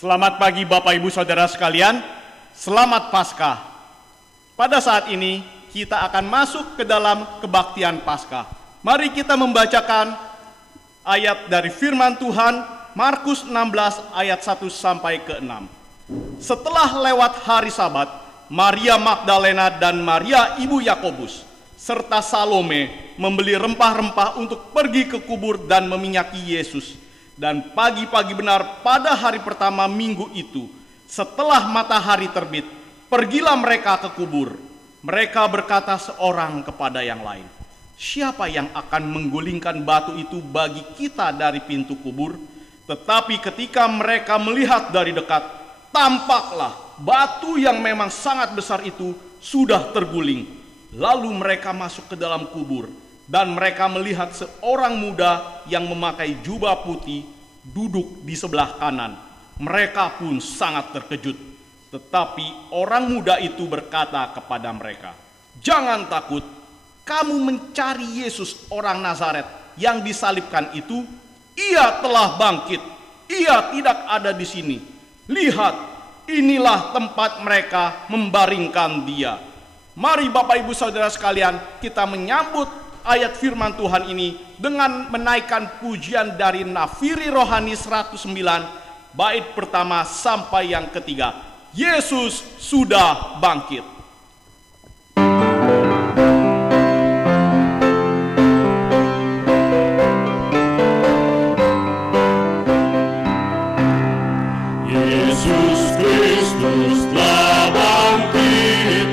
Selamat pagi Bapak Ibu Saudara sekalian, selamat Paskah. Pada saat ini kita akan masuk ke dalam kebaktian Paskah. Mari kita membacakan ayat dari firman Tuhan, Markus 16 ayat 1 sampai ke 6. Setelah lewat hari Sabat, Maria Magdalena dan Maria ibu Yakobus serta Salome membeli rempah-rempah untuk pergi ke kubur dan meminyaki Yesus. Dan pagi-pagi benar pada hari pertama minggu itu, setelah matahari terbit, pergilah mereka ke kubur. Mereka berkata seorang kepada yang lain, "Siapa yang akan menggulingkan batu itu bagi kita dari pintu kubur?" Tetapi ketika mereka melihat dari dekat, tampaklah batu yang memang sangat besar itu sudah terguling. Lalu mereka masuk ke dalam kubur, dan mereka melihat seorang muda yang memakai jubah putih duduk di sebelah kanan. Mereka pun sangat terkejut. Tetapi orang muda itu berkata kepada mereka, "Jangan takut, kamu mencari Yesus orang Nazaret yang disalibkan itu. Ia telah bangkit, ia tidak ada di sini. Lihat, inilah tempat mereka membaringkan dia." Mari Bapak Ibu Saudara sekalian, kita menyambut ayat firman Tuhan ini dengan menaikkan pujian dari Nafiri Rohani 109 bait pertama sampai yang ketiga. Yesus sudah bangkit. Yesus Kristus telah bangkit.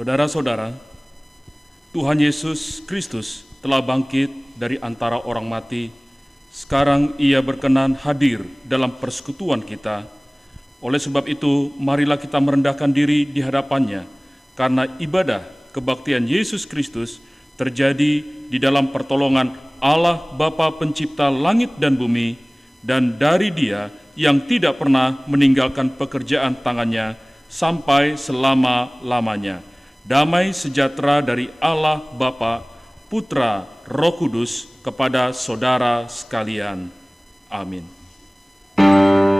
Saudara-saudara, Tuhan Yesus Kristus telah bangkit dari antara orang mati. Sekarang Ia berkenan hadir dalam persekutuan kita. Oleh sebab itu, marilah kita merendahkan diri di hadapan-Nya, karena ibadah kebaktian Yesus Kristus terjadi di dalam pertolongan Allah Bapa Pencipta langit dan bumi, dan dari Dia yang tidak pernah meninggalkan pekerjaan tangannya sampai selama-lamanya. Damai sejahtera dari Allah Bapa, Putra, Roh Kudus kepada saudara sekalian. Amin. Amen.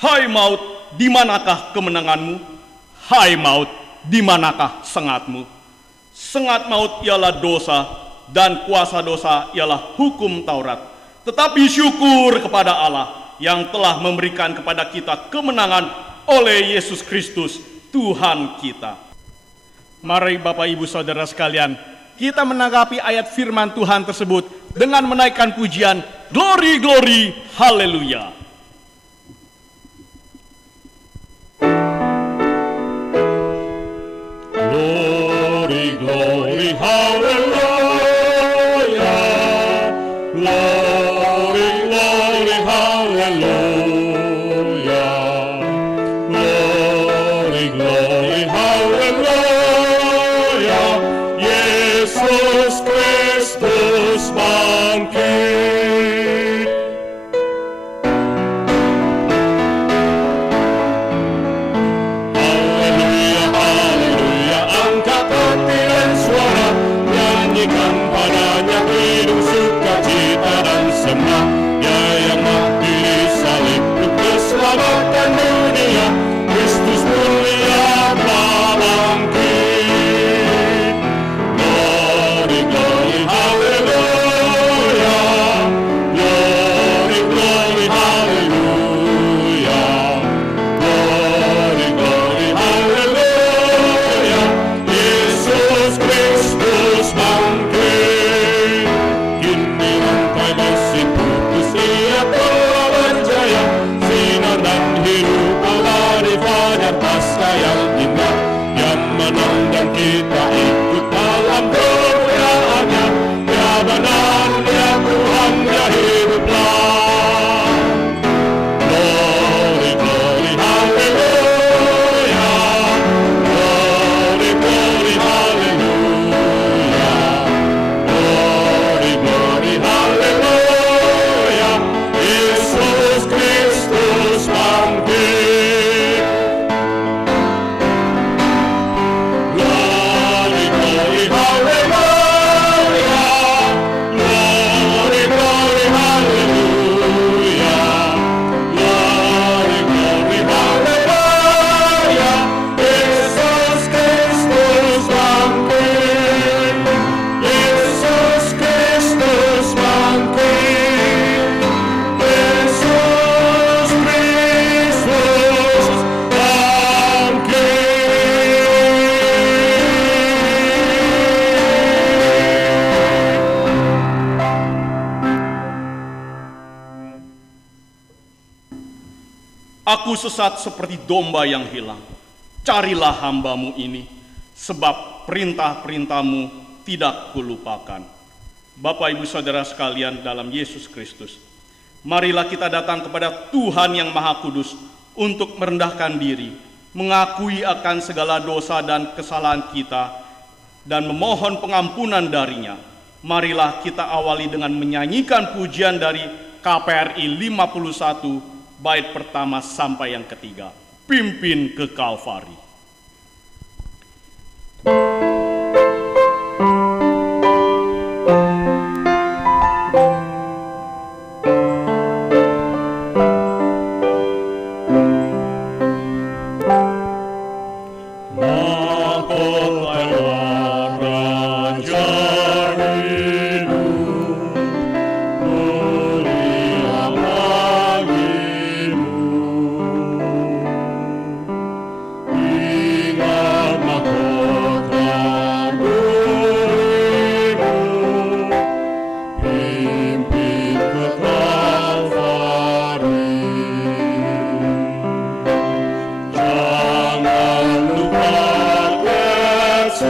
Hai maut, di manakah kemenanganmu? Hai maut, di manakah sengatmu? Sengat maut ialah dosa, dan kuasa dosa ialah hukum Taurat. Tetapi syukur kepada Allah yang telah memberikan kepada kita kemenangan oleh Yesus Kristus, Tuhan kita. Mari Bapak Ibu Saudara sekalian, kita menanggapi ayat firman Tuhan tersebut dengan menaikkan pujian, Glory, Glory, Haleluya. Glory, glory, hallelujah. Glory, glory, hallelujah. Glory, glory, hallelujah. Yesus Kristus bangkit. Haleluya, haleluya, angkat hati dan suara, nyanyikan padanya hidung sukacita dan sembah. Dia yang mati di salib untuk keselamatan dunia, Kristus mulia telah bangkit. Glory, glory, hallelujah. Glory, glory, hallelujah. Glory, glory, hallelujah. Yesus Kristus bangkit. Kini rantai besi putus, Ia telah berjaya. Sinar dan hidup abadi fajar Paskah yang indah, yang menang dan kita ikut dalam kemuliaannya. Dia benar, Dia Tuhan, Dia hiduplah. Glory, glory, hallelujah. Glory, glory, hallelujah. Glory, glory, hallelujah. Yesus Kristus bangkit. Glory, glory, hallelujah. Glory, glory, hallelujah. Glory, glory, hallelujah. Yesus Kristus bangkit. Yesus Kristus bangkit. Yesus Kristus Aku sesat seperti domba yang hilang. Carilah hamba-Mu ini, sebab perintah-perintah-Mu tidak kulupakan. Bapak Ibu Saudara sekalian dalam Yesus Kristus, marilah kita datang kepada Tuhan yang Maha Kudus untuk merendahkan diri, mengakui akan segala dosa dan kesalahan kita, dan memohon pengampunan darinya. Marilah kita awali dengan menyanyikan pujian dari KPRI 51, bait pertama sampai yang ketiga, Pimpin ke Kalvari. Mahkotanya Raja hidup, mulia bagimu. Ingat mahkota durimu, pimpin ke Kalvari. Jangan lupa Yesus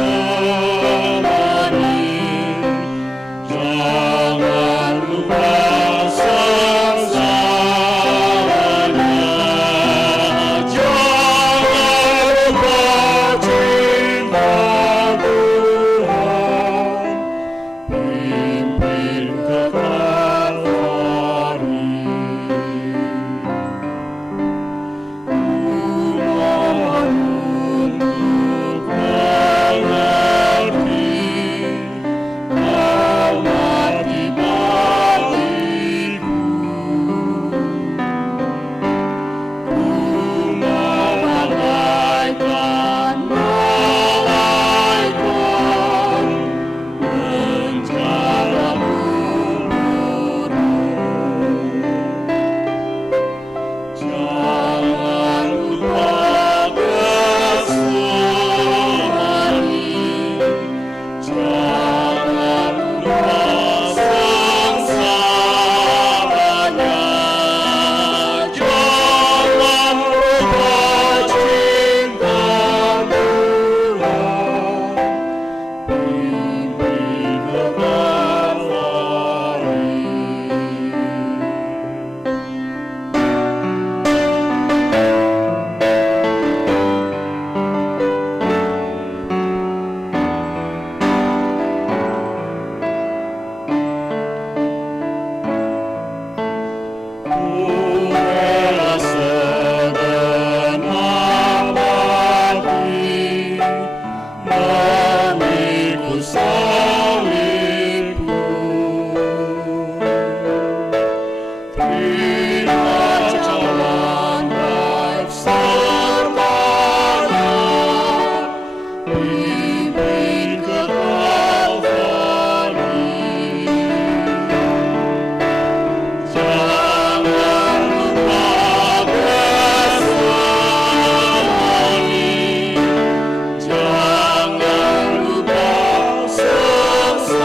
Memikul salibku. Terima jalan baik sertanya, pimpin ke Kalvari. Jangan lupa Getsemani, jangan lupa sesaranya,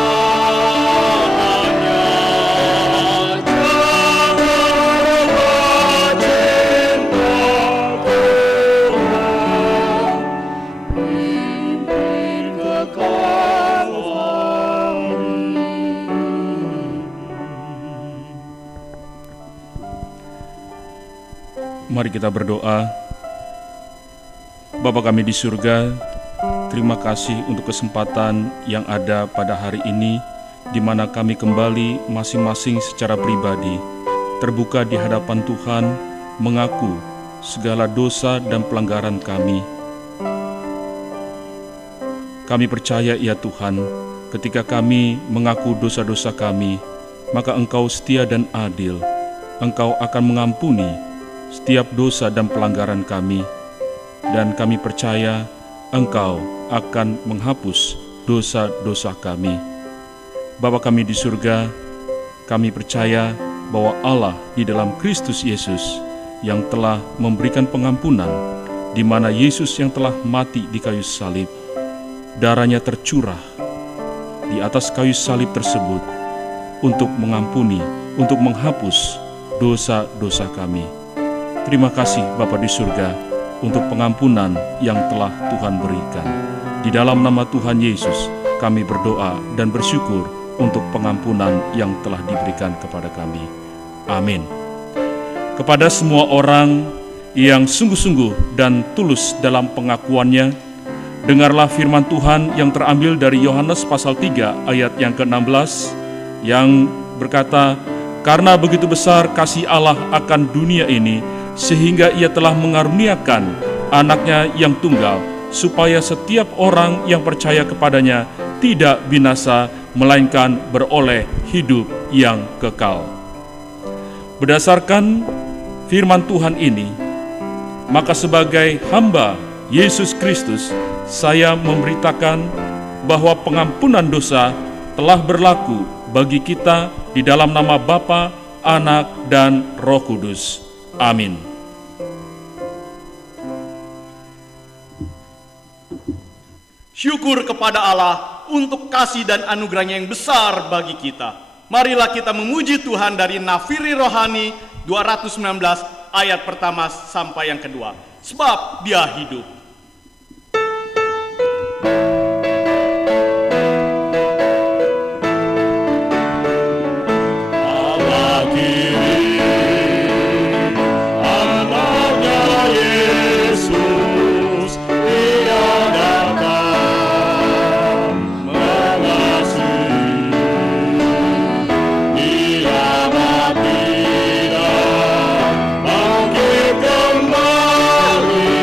jangan lupa cintaku, pimpin ke Kalvari. Mari kita berdoa. Bapa kami di surga, terima kasih untuk kesempatan yang ada pada hari ini, di mana kami kembali masing-masing secara pribadi terbuka di hadapan Tuhan, mengaku segala dosa dan pelanggaran kami. Kami percaya ya Tuhan, ketika kami mengaku dosa-dosa kami, maka Engkau setia dan adil. Engkau akan mengampuni setiap dosa dan pelanggaran kami, dan kami percaya Engkau akan menghapus dosa-dosa kami. Bapa kami di surga, kami percaya bahwa Allah di dalam Kristus Yesus yang telah memberikan pengampunan, di mana Yesus yang telah mati di kayu salib, darahnya tercurah di atas kayu salib tersebut untuk mengampuni, untuk menghapus dosa-dosa kami. Terima kasih Bapa di surga untuk pengampunan yang telah Tuhan berikan. Di dalam nama Tuhan Yesus kami berdoa dan bersyukur untuk pengampunan yang telah diberikan kepada kami. Amin. Kepada semua orang yang sungguh-sungguh dan tulus dalam pengakuannya, dengarlah firman Tuhan yang terambil dari Yohanes pasal 3 ayat yang ke-16 yang berkata, "Karena begitu besar kasih Allah akan dunia ini, sehingga ia telah mengaruniakan anaknya yang tunggal, supaya setiap orang yang percaya kepadanya tidak binasa, melainkan beroleh hidup yang kekal." Berdasarkan firman Tuhan ini, maka sebagai hamba Yesus Kristus, saya memberitakan bahwa pengampunan dosa telah berlaku bagi kita di dalam nama Bapa, Anak, dan Roh Kudus. Amin. Syukur kepada Allah untuk kasih dan anugerahnya yang besar bagi kita. Marilah kita memuji Tuhan dari Nafiri Rohani 219 ayat pertama sampai yang kedua. Sebab Dia hidup. Allah kiri, anaknya Yesus, Dia datang mengasihi. Dia mati dan bangkit kembali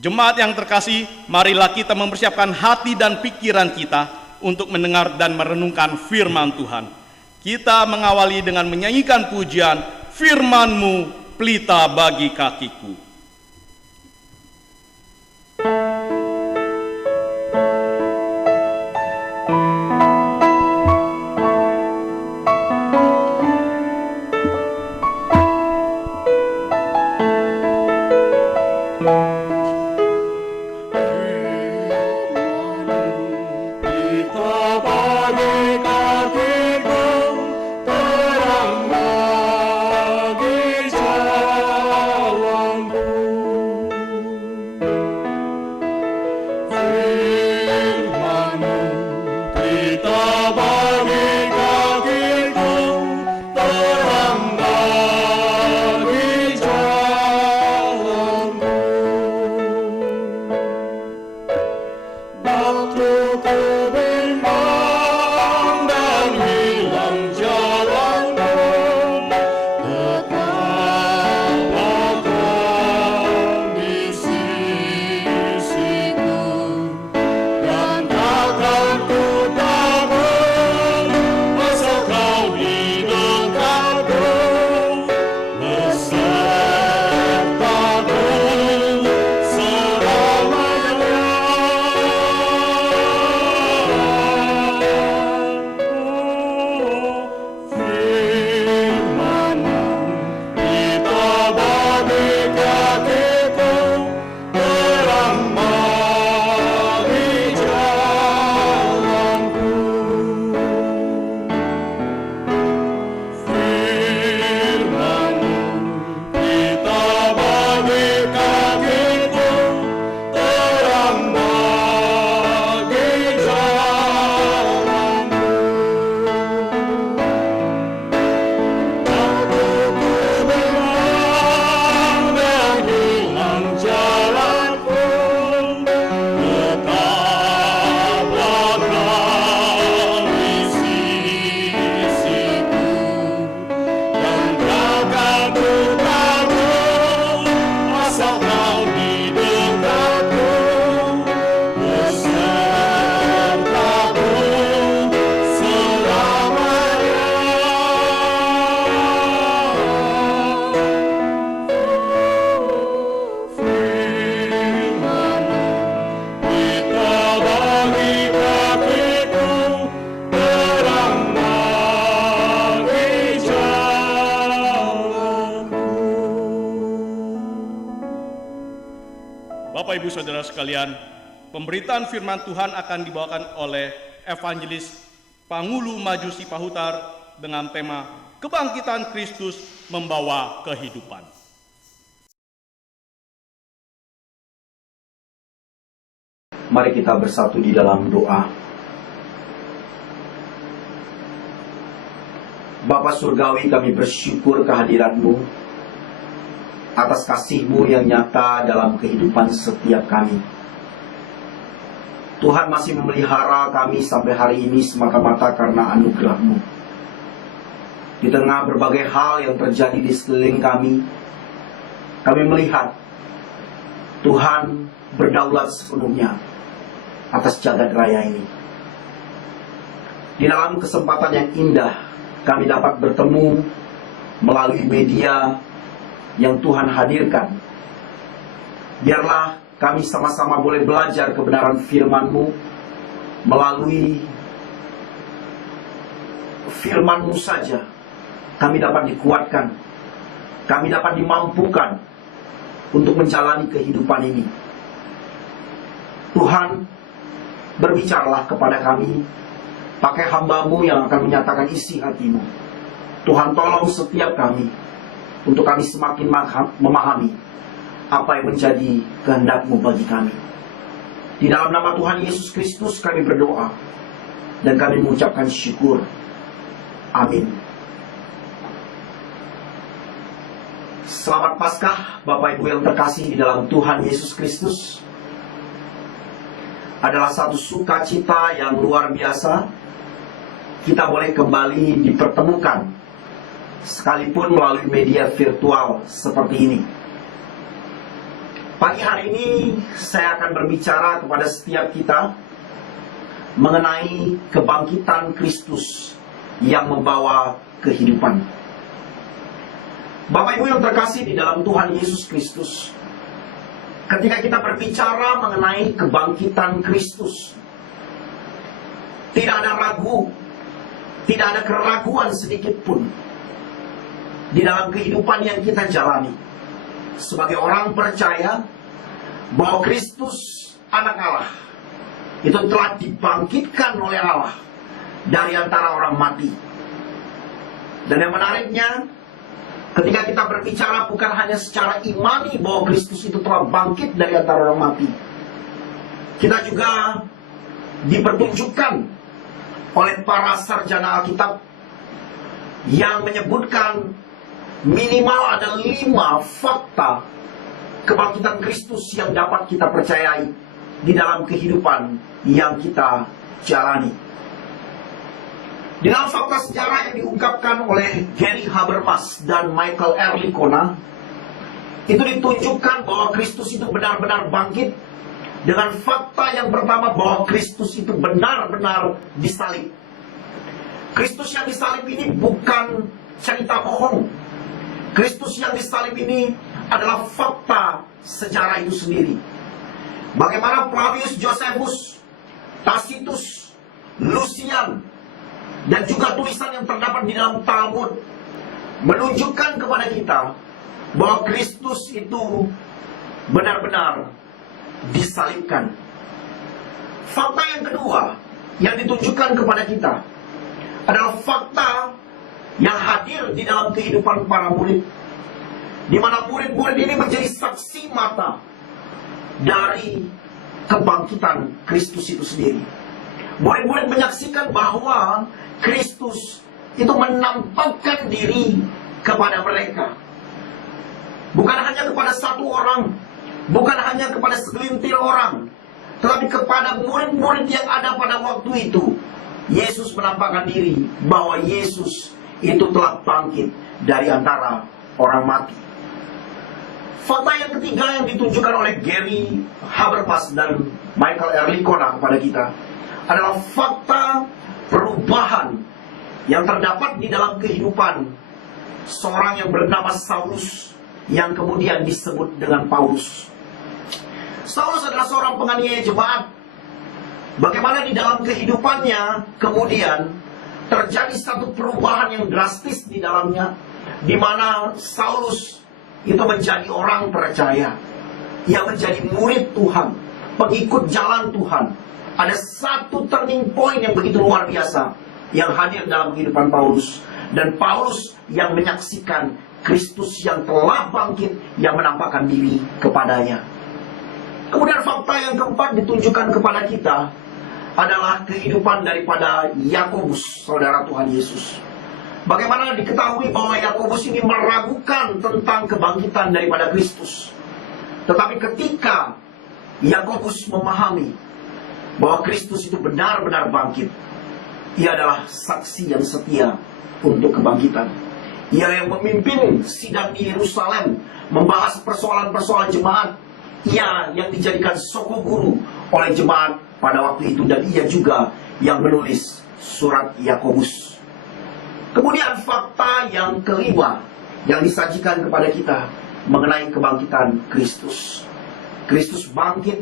Jemaat yang terkasih, marilah kita mempersiapkan hati dan pikiran kita untuk mendengar dan merenungkan firman Tuhan. Kita mengawali dengan menyanyikan pujian, "Firman-Mu pelita bagi kakiku." Bapak Ibu Saudara sekalian, pemberitaan firman Tuhan akan dibawakan oleh Evangelis Pangulu Majusi Pahutar dengan tema Kebangkitan Kristus Membawa Kehidupan. Mari kita bersatu di dalam doa. Bapa Surgawi, kami bersyukur kehadirat-Mu atas kasih-Mu yang nyata dalam kehidupan setiap kami. Tuhan masih memelihara kami sampai hari ini semata-mata karena anugerah-Mu. Di tengah berbagai hal yang terjadi di sekeliling kami melihat Tuhan berdaulat sepenuhnya atas jagat raya ini. Di dalam kesempatan yang indah, kami dapat bertemu melalui media yang Tuhan hadirkan. Biarlah kami sama-sama boleh belajar kebenaran firman-Mu. Melalui firman-Mu saja kami dapat dikuatkan, kami dapat dimampukan untuk menjalani kehidupan ini. Tuhan, berbicaralah kepada kami, pakai hamba-Mu yang akan menyatakan isi hati-Mu. Tuhan, tolong setiap kami, untuk kami semakin memahami apa yang menjadi kehendak-Mu bagi kami. Di dalam nama Tuhan Yesus Kristus kami berdoa, dan kami mengucapkan syukur. Amin. Selamat Paskah, Bapak Ibu yang terkasih di dalam Tuhan Yesus Kristus. Adalah satu sukacita yang luar biasa. Kita boleh kembali dipertemukan, sekalipun melalui media virtual seperti ini. Pagi hari ini saya akan berbicara kepada setiap kita mengenai kebangkitan Kristus yang membawa kehidupan. Bapak Ibu yang terkasih di dalam Tuhan Yesus Kristus, ketika kita berbicara mengenai kebangkitan Kristus, tidak ada ragu, tidak ada keraguan sedikit pun di dalam kehidupan yang kita jalani sebagai orang percaya bahwa Kristus anak Allah itu telah dibangkitkan oleh Allah dari antara orang mati. Dan yang menariknya, ketika kita berbicara bukan hanya secara imani bahwa Kristus itu telah bangkit dari antara orang mati, kita juga dipertunjukkan oleh para sarjana Alkitab yang menyebutkan minimal ada 5 fakta kebangkitan Kristus yang dapat kita percayai di dalam kehidupan yang kita jalani. Di dalam fakta sejarah yang diungkapkan oleh Gary Habermas dan Michael R. Licona, itu ditunjukkan bahwa Kristus itu benar-benar bangkit dengan fakta yang pertama bahwa Kristus itu benar-benar disalib. Kristus yang disalib ini bukan cerita bohong. Kristus yang disalib ini adalah fakta sejarah itu sendiri. Bagaimana Flavius Josephus, Tacitus, Lucian, dan juga tulisan yang terdapat di dalam Talmud menunjukkan kepada kita bahwa Kristus itu benar-benar disalibkan. Fakta yang kedua yang ditunjukkan kepada kita adalah fakta yang hadir di dalam kehidupan para murid, di mana murid-murid ini menjadi saksi mata dari kebangkitan Kristus itu sendiri. Murid-murid menyaksikan bahwa Kristus itu menampakkan diri kepada mereka, bukan hanya kepada satu orang, bukan hanya kepada segelintir orang, tetapi kepada murid-murid yang ada pada waktu itu. Yesus menampakkan diri bahwa Yesus itu telah bangkit dari antara orang mati. Fakta yang ketiga yang ditunjukkan oleh Gary Habermas dan Michael R. Licona kepada kita adalah fakta perubahan yang terdapat di dalam kehidupan seorang yang bernama Saulus, yang kemudian disebut dengan Paulus. Saulus adalah seorang penganiaya jemaat. Bagaimana di dalam kehidupannya kemudian terjadi satu perubahan yang drastis di dalamnya, di mana Saulus itu menjadi orang percaya, yang menjadi murid Tuhan, pengikut jalan Tuhan. Ada satu turning point yang begitu luar biasa yang hadir dalam kehidupan Paulus, dan Paulus yang menyaksikan Kristus yang telah bangkit, yang menampakkan diri kepadanya. Kemudian fakta yang keempat ditunjukkan kepada kita adalah kehidupan daripada Yakobus, saudara Tuhan Yesus. Bagaimana diketahui bahwa Yakobus ini meragukan tentang kebangkitan daripada Kristus. Tetapi ketika Yakobus memahami bahwa Kristus itu benar-benar bangkit, ia adalah saksi yang setia untuk kebangkitan. Ia yang memimpin sidang di Yerusalem, membahas persoalan-persoalan jemaat. Ia yang dijadikan soko guru oleh jemaat pada waktu itu, dan ia juga yang menulis surat Yakobus. Kemudian fakta yang kelima yang disajikan kepada kita mengenai kebangkitan Kristus. Kristus bangkit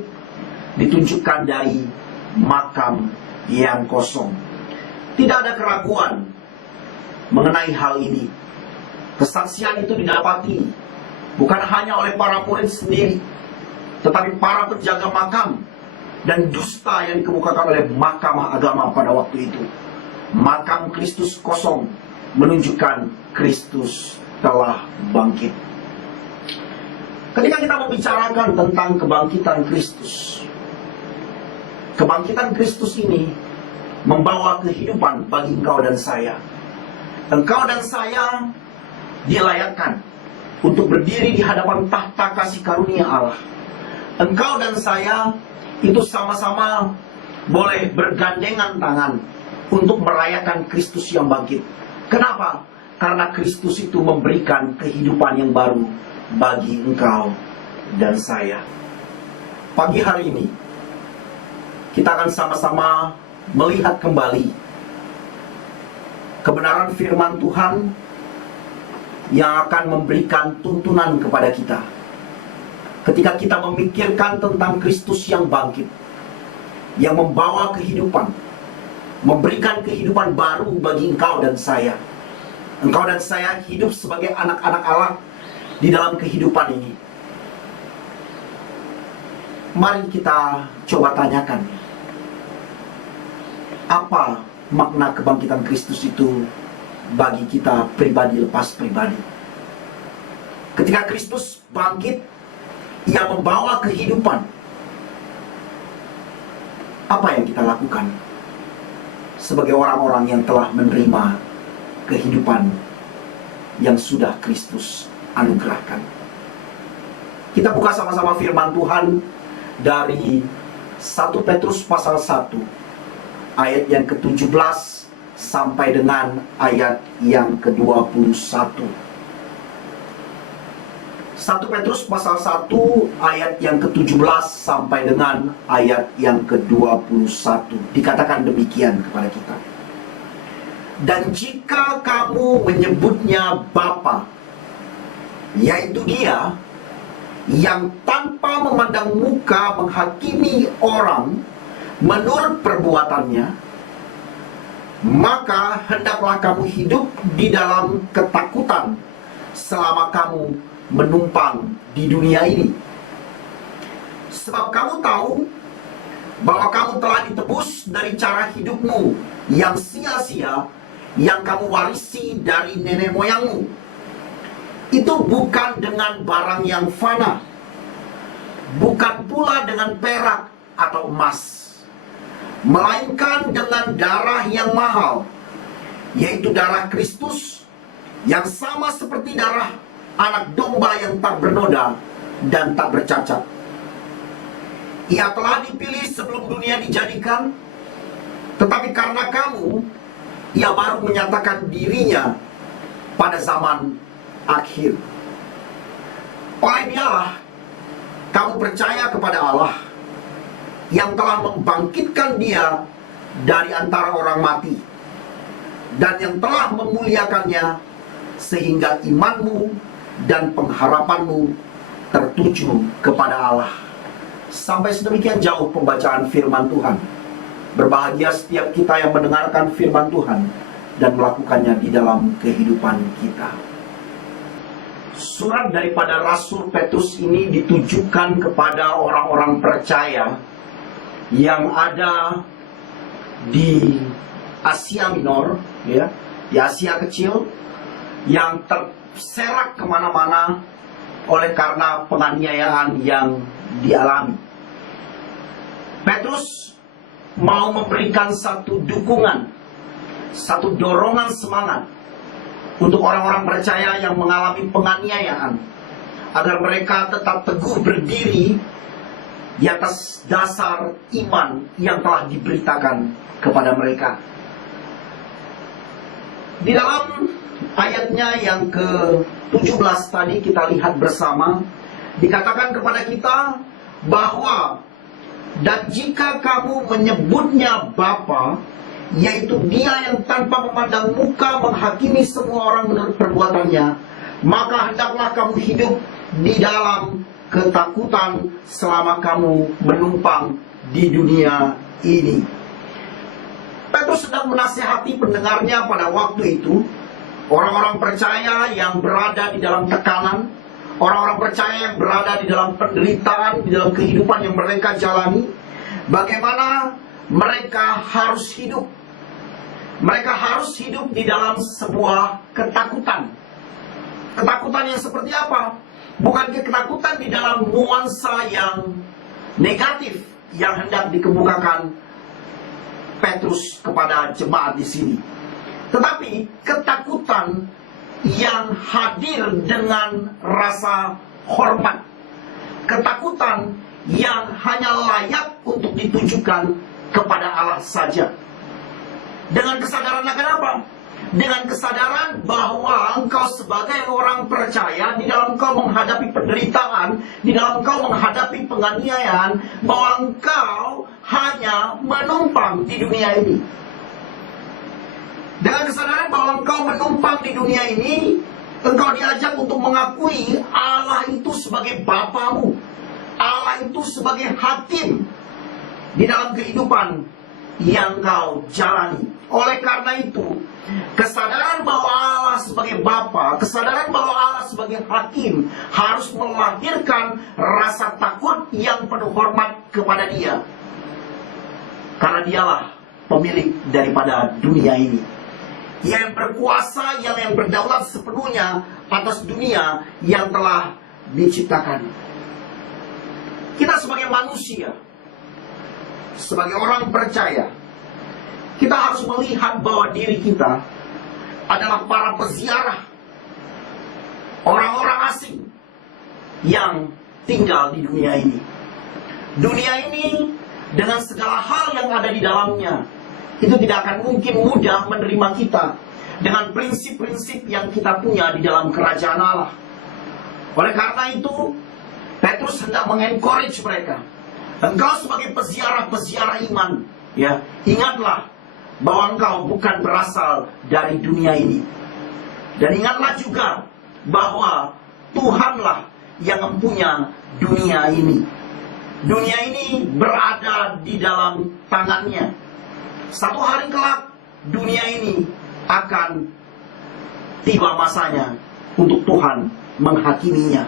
ditunjukkan dari makam yang kosong. Tidak ada keraguan mengenai hal ini. Kesaksian itu didapati bukan hanya oleh para murid sendiri, tetapi para penjaga makam dan dusta yang dikemukakan oleh mahkamah agama pada waktu itu. Makam Kristus kosong menunjukkan Kristus telah bangkit. Ketika kita membicarakan tentang kebangkitan Kristus, kebangkitan Kristus ini membawa kehidupan bagi engkau dan saya. Engkau dan saya dilayakkan untuk berdiri di hadapan tahta kasih karunia Allah. Engkau dan saya itu sama-sama boleh bergandengan tangan untuk merayakan Kristus yang bangkit. Kenapa? Karena Kristus itu memberikan kehidupan yang baru bagi engkau dan saya. Pagi hari ini, kita akan sama-sama melihat kembali kebenaran firman Tuhan yang akan memberikan tuntunan kepada kita. Ketika kita memikirkan tentang Kristus yang bangkit, yang membawa kehidupan, memberikan kehidupan baru bagi engkau dan saya. Engkau dan saya hidup sebagai anak-anak Allah di dalam kehidupan ini. Mari kita coba tanyakan, apa makna kebangkitan Kristus itu bagi kita pribadi lepas pribadi? Ketika Kristus bangkit, Ia membawa kehidupan. Apa yang kita lakukan sebagai orang-orang yang telah menerima kehidupan yang sudah Kristus anugerahkan? Kita buka sama-sama firman Tuhan dari 1 Petrus pasal 1 ayat yang ke-17 sampai dengan ayat yang ke-21. 1 Petrus pasal 1 ayat yang ke-17 sampai dengan ayat yang ke-21. Dikatakan demikian kepada kita. Dan jika kamu menyebutnya Bapa, yaitu Dia yang tanpa memandang muka menghakimi orang menurut perbuatannya, maka hendaklah kamu hidup di dalam ketakutan selama kamu menumpang di dunia ini. Sebab kamu tahu bahwa kamu telah ditebus dari cara hidupmu yang sia-sia yang kamu warisi dari nenek moyangmu. Itu bukan dengan barang yang fana, bukan pula dengan perak atau emas, melainkan dengan darah yang mahal, yaitu darah Kristus, yang sama seperti darah anak domba yang tak bernoda dan tak bercacat. Ia telah dipilih sebelum dunia dijadikan, tetapi karena kamu, Ia baru menyatakan dirinya pada zaman akhir. Oleh Dialah kamu percaya kepada Allah yang telah membangkitkan Dia dari antara orang mati, dan yang telah memuliakannya sehingga imanmu dan pengharapanmu tertuju kepada Allah. Sampai sedemikian jauh pembacaan firman Tuhan. Berbahagia setiap kita yang mendengarkan firman Tuhan dan melakukannya di dalam kehidupan kita. Surat daripada Rasul Petrus ini ditujukan kepada orang-orang percaya yang ada di Asia Minor, ya, di Asia Kecil, yang terserak kemana-mana oleh karena penganiayaan yang dialami. Petrus mau memberikan satu dukungan, satu dorongan semangat untuk orang-orang percaya yang mengalami penganiayaan, agar mereka tetap teguh berdiri di atas dasar iman yang telah diberitakan kepada mereka. Di dalam ayatnya yang ke-17 tadi kita lihat bersama, dikatakan kepada kita bahwa dan jika kamu menyebutnya Bapa, yaitu Dia yang tanpa memandang muka menghakimi semua orang menurut perbuatannya, maka hendaklah kamu hidup di dalam ketakutan selama kamu menumpang di dunia ini. Petrus sedang menasihati pendengarnya pada waktu itu, orang-orang percaya yang berada di dalam tekanan, orang-orang percaya yang berada di dalam penderitaan, di dalam kehidupan yang mereka jalani, bagaimana mereka harus hidup. Mereka harus hidup di dalam sebuah ketakutan. Ketakutan yang seperti apa? Bukan ketakutan di dalam nuansa yang negatif yang hendak dikemukakan Petrus kepada jemaat di sini, tetapi ketakutan yang hadir dengan rasa hormat, ketakutan yang hanya layak untuk ditujukan kepada Allah saja. Dengan kesadaran akan apa? dengan kesadaran bahwa engkau sebagai orang percaya, di dalam engkau menghadapi penderitaan, di dalam engkau menghadapi penganiayaan, bahwa engkau hanya menumpang di dunia ini. Dengan kesadaran bahwa engkau menumpang di dunia ini, engkau diajak untuk mengakui Allah itu sebagai Bapamu, Allah itu sebagai hakim di dalam kehidupan yang kau jalani. Oleh karena itu, kesadaran bahwa Allah sebagai Bapa, kesadaran bahwa Allah sebagai hakim harus melahirkan rasa takut yang penuh hormat kepada Dia. Karena Dialah pemilik daripada dunia ini, yang berkuasa, yang berdaulat sepenuhnya atas dunia yang telah diciptakan. Kita sebagai manusia, sebagai orang percaya, kita harus melihat bahwa diri kita adalah para peziarah, orang-orang asing yang tinggal di dunia ini. Dunia ini dengan segala hal yang ada di dalamnya, itu tidak akan mungkin mudah menerima kita dengan prinsip-prinsip yang kita punya di dalam kerajaan Allah. Oleh karena itu, Petrus hendak mengencourage mereka. Engkau sebagai peziarah-peziarah iman, ya, ingatlah bahwa engkau bukan berasal dari dunia ini. Dan ingatlah juga bahwa Tuhanlah yang mempunyai dunia ini. Dunia ini berada di dalam tangannya. Satu hari kelak, dunia ini akan tiba masanya untuk Tuhan menghakiminya.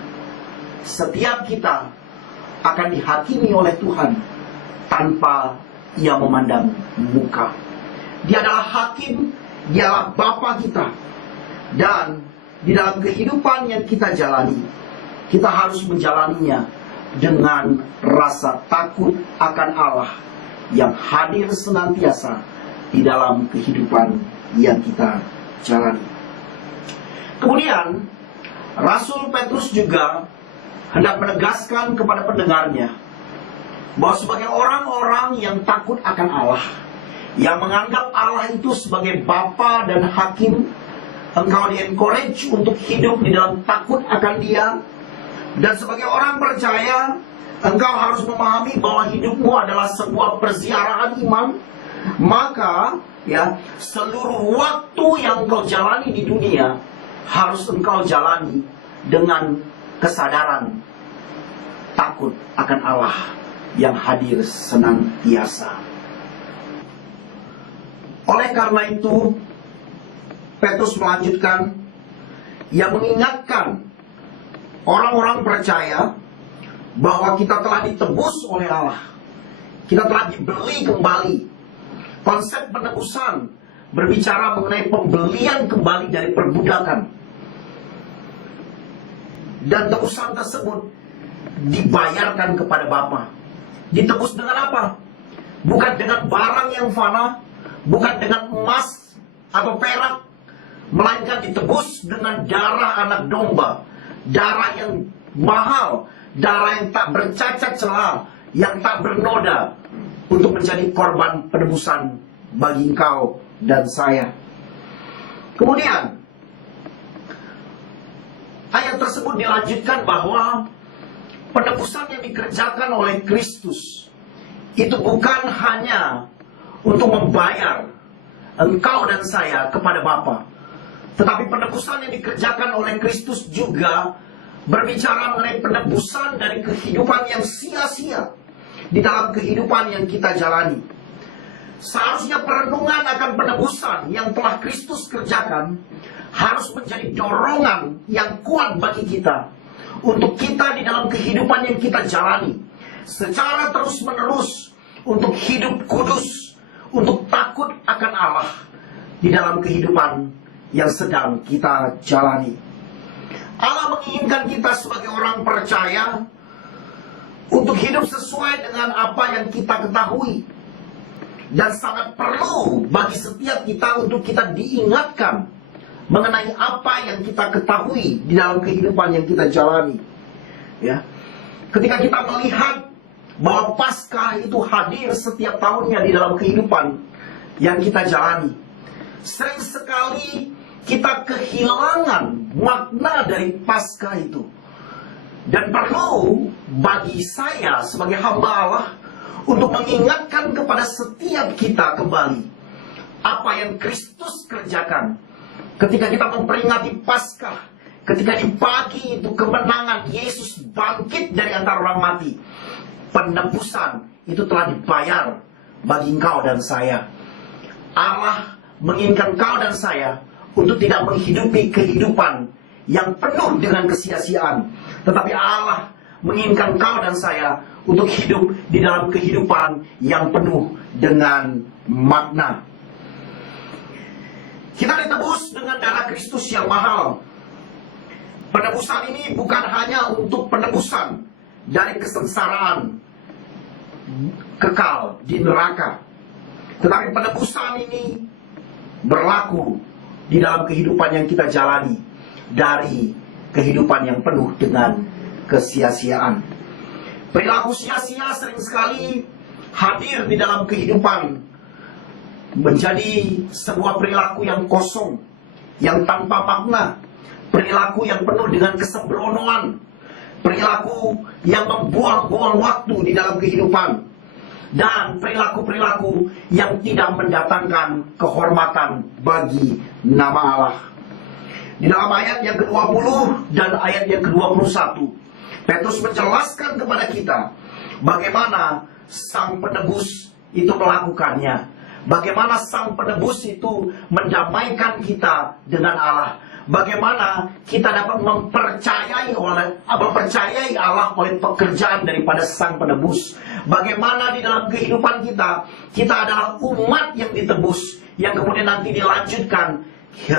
Setiap kita akan dihakimi oleh Tuhan tanpa Ia memandang muka. Dia adalah hakim, Dia adalah Bapa kita. Dan di dalam kehidupan yang kita jalani, kita harus menjalaninya dengan rasa takut akan Allah yang hadir senantiasa di dalam kehidupan yang kita jalani. Kemudian, Rasul Petrus juga hendak menegaskan kepada pendengarnya bahwa sebagai orang-orang yang takut akan Allah, yang menganggap Allah itu sebagai Bapa dan Hakim, engkau di-encourage untuk hidup di dalam takut akan Dia. Dan sebagai orang percaya, engkau harus memahami bahwa hidupmu adalah sebuah perziarahan iman. Maka, ya, seluruh waktu yang engkau jalani di dunia harus engkau jalani dengan kesadaran takut akan Allah yang hadir senantiasa. Oleh karena itu, Petrus melanjutkan, ia mengingatkan orang-orang percaya bahwa kita telah ditebus oleh Allah. Kita telah dibeli kembali. Konsep penebusan berbicara mengenai pembelian kembali dari perbudakan. Dan tebusan tersebut dibayarkan kepada Bapa. Ditebus dengan apa? Bukan dengan barang yang fana, bukan dengan emas atau perak, melainkan ditebus dengan darah anak domba, darah yang mahal, darah yang tak bercacat celah, yang tak bernoda, untuk menjadi korban penebusan bagi engkau dan saya. Kemudian ayat tersebut dilanjutkan bahwa penebusan yang dikerjakan oleh Kristus itu bukan hanya untuk membayar engkau dan saya kepada Bapa, tetapi penebusan yang dikerjakan oleh Kristus juga berbicara mengenai penebusan dari kehidupan yang sia-sia di dalam kehidupan yang kita jalani. Seharusnya perenungan akan penebusan yang telah Kristus kerjakan harus menjadi dorongan yang kuat bagi kita, untuk kita di dalam kehidupan yang kita jalani secara terus-menerus untuk hidup kudus, untuk takut akan Allah di dalam kehidupan yang sedang kita jalani. Allah menginginkan kita sebagai orang percaya untuk hidup sesuai dengan apa yang kita ketahui. Dan sangat perlu bagi setiap kita untuk kita diingatkan mengenai apa yang kita ketahui di dalam kehidupan yang kita jalani. Ya, ketika kita melihat bahwa Paskah itu hadir setiap tahunnya di dalam kehidupan yang kita jalani, Sering sekali kita kehilangan makna dari Paskah itu. Dan perlu bagi saya sebagai hamba Allah untuk mengingatkan kepada setiap kita kembali apa yang Kristus kerjakan ketika kita memperingati Paskah. Ketika di pagi itu kemenangan Yesus bangkit dari antara orang mati, penebusan itu telah dibayar bagi engkau dan saya. Allah menginginkan engkau dan saya untuk tidak menghidupi kehidupan yang penuh dengan kesia-siaan, tetapi Allah menginginkan engkau dan saya untuk hidup di dalam kehidupan yang penuh dengan makna. Kita ditebus dengan darah Kristus yang mahal. Penebusan ini bukan hanya untuk penebusan dari kesengsaraan kekal di neraka, tetapi penebusan ini berlaku di dalam kehidupan yang kita jalani, dari kehidupan yang penuh dengan kesia-siaan. Perilaku sia-sia sering sekali hadir di dalam kehidupan, menjadi sebuah perilaku yang kosong, yang tanpa makna, perilaku yang penuh dengan kesembronoan, perilaku yang membuang-buang waktu di dalam kehidupan, dan perilaku-perilaku yang tidak mendatangkan kehormatan bagi nama Allah. Di dalam ayat yang ke-20 dan ayat yang ke-21, Petrus menjelaskan kepada kita bagaimana Sang Penebus itu melakukannya, bagaimana Sang Penebus itu mendamaikan kita dengan Allah, bagaimana kita dapat mempercayai Allah oleh pekerjaan daripada Sang Penebus. Bagaimana di dalam kehidupan kita adalah umat yang ditebus, yang kemudian nanti dilanjutkan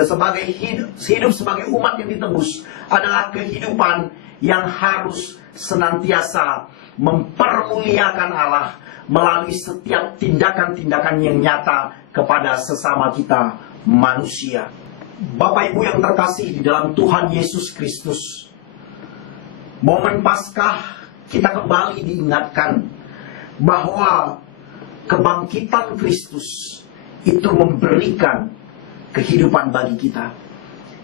sebagai hidup sebagai umat yang ditebus adalah kehidupan yang harus senantiasa mempermuliakan Allah melalui setiap tindakan-tindakan yang nyata kepada sesama kita manusia. Bapak Ibu yang terkasih di dalam Tuhan Yesus Kristus, momen Paskah kita kembali diingatkan bahwa kebangkitan Kristus itu memberikan kehidupan bagi kita.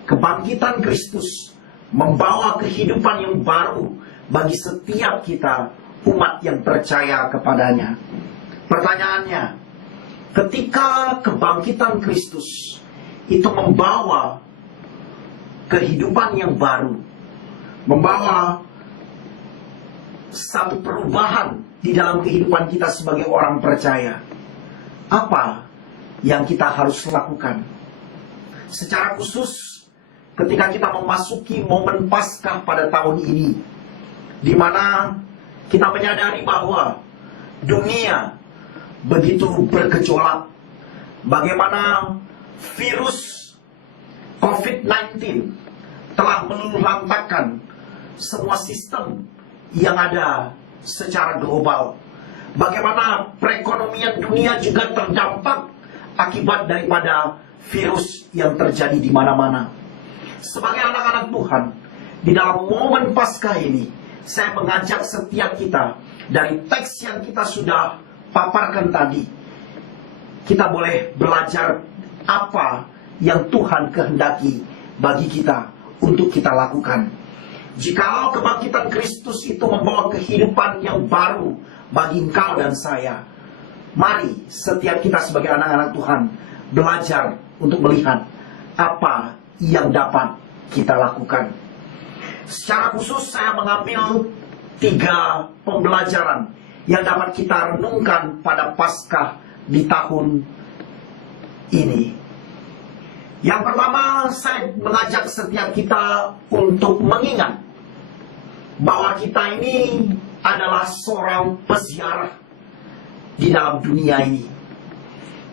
Kebangkitan Kristus membawa kehidupan yang baru bagi setiap kita, umat yang percaya kepadanya. Pertanyaannya, ketika kebangkitan Kristus itu membawa kehidupan yang baru, membawa satu perubahan di dalam kehidupan kita sebagai orang percaya, apa yang kita harus lakukan? Secara khusus ketika kita memasuki momen Paskah pada tahun ini, di mana kita menyadari bahwa dunia begitu bergejolak, bagaimana virus COVID-19 telah meluluhlantakkan semua sistem yang ada secara global. Bagaimana perekonomian dunia juga terdampak akibat daripada virus yang terjadi di mana-mana. Sebagai anak-anak Tuhan, di dalam momen Paskah ini, saya mengajak setiap kita dari teks yang kita sudah paparkan tadi, kita boleh belajar apa yang Tuhan kehendaki bagi kita untuk kita lakukan. Jikalau kebangkitan Kristus itu membawa kehidupan yang baru bagi engkau dan saya, mari setiap kita sebagai anak-anak Tuhan belajar untuk melihat apa yang dapat kita lakukan. Secara khusus saya mengambil 3 pembelajaran yang dapat kita renungkan pada Paskah di tahun ini. Yang pertama, saya mengajak setiap kita untuk mengingat bahwa kita ini adalah seorang peziarah di dalam dunia ini.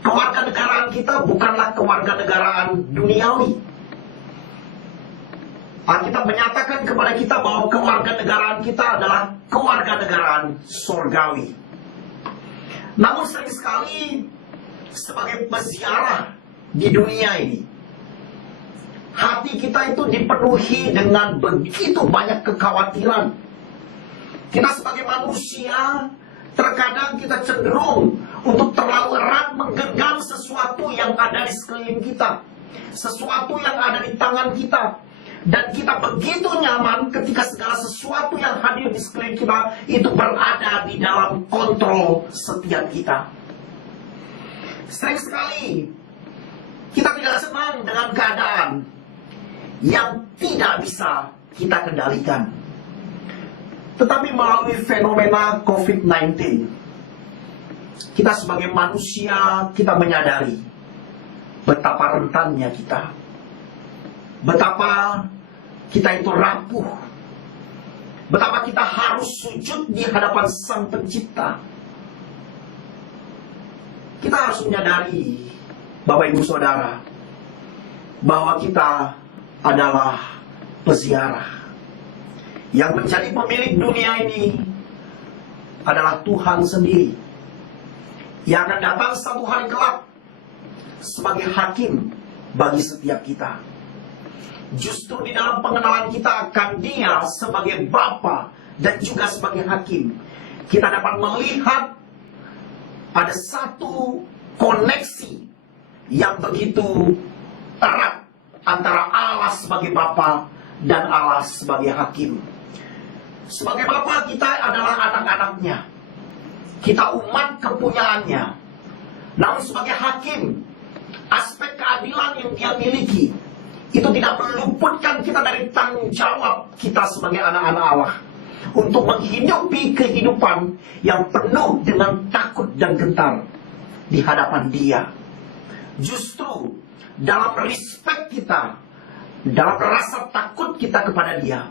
Kewarganegaraan kita bukanlah kewarganegaraan duniawi. Alkitab menyatakan kepada kita bahwa kewarganegaraan kita adalah kewarganegaraan surgawi. Namun sering sekali sebagai peziarah di dunia ini, hati kita itu dipenuhi dengan begitu banyak kekhawatiran. Kita sebagai manusia, terkadang kita cenderung untuk terlalu erat menggenggam sesuatu yang ada di sekeliling kita, sesuatu yang ada di tangan kita. Dan kita begitu nyaman ketika segala sesuatu yang hadir di sekeliling kita itu berada di dalam kontrol setiap kita. Sering sekali kita tidak senang dengan keadaan yang tidak bisa kita kendalikan. Tetapi melalui fenomena COVID-19, kita sebagai manusia, kita menyadari betapa rentannya kita. Betapa kita itu rapuh. Betapa kita harus sujud di hadapan Sang Pencipta. Kita harus menyadari, Bapak Ibu Saudara, bahwa kita adalah peziarah. Yang menjadi pemilik dunia ini adalah Tuhan sendiri, yang akan datang satu hari kelak sebagai hakim bagi setiap kita. Justru di dalam pengenalan kita akan Dia sebagai Bapa dan juga sebagai hakim, kita dapat melihat ada satu koneksi yang begitu erat antara Allah sebagai Bapa dan Allah sebagai hakim. Sebagai Bapa, kita adalah anak-anaknya, kita umat kepunyaannya. Namun sebagai hakim, aspek keadilan yang Dia miliki itu tidak meluputkan kita dari tanggung jawab kita sebagai anak-anak Allah untuk menghidupi kehidupan yang penuh dengan takut dan gentar di hadapan Dia. Justru dalam respect kita, dalam rasa takut kita kepada Dia,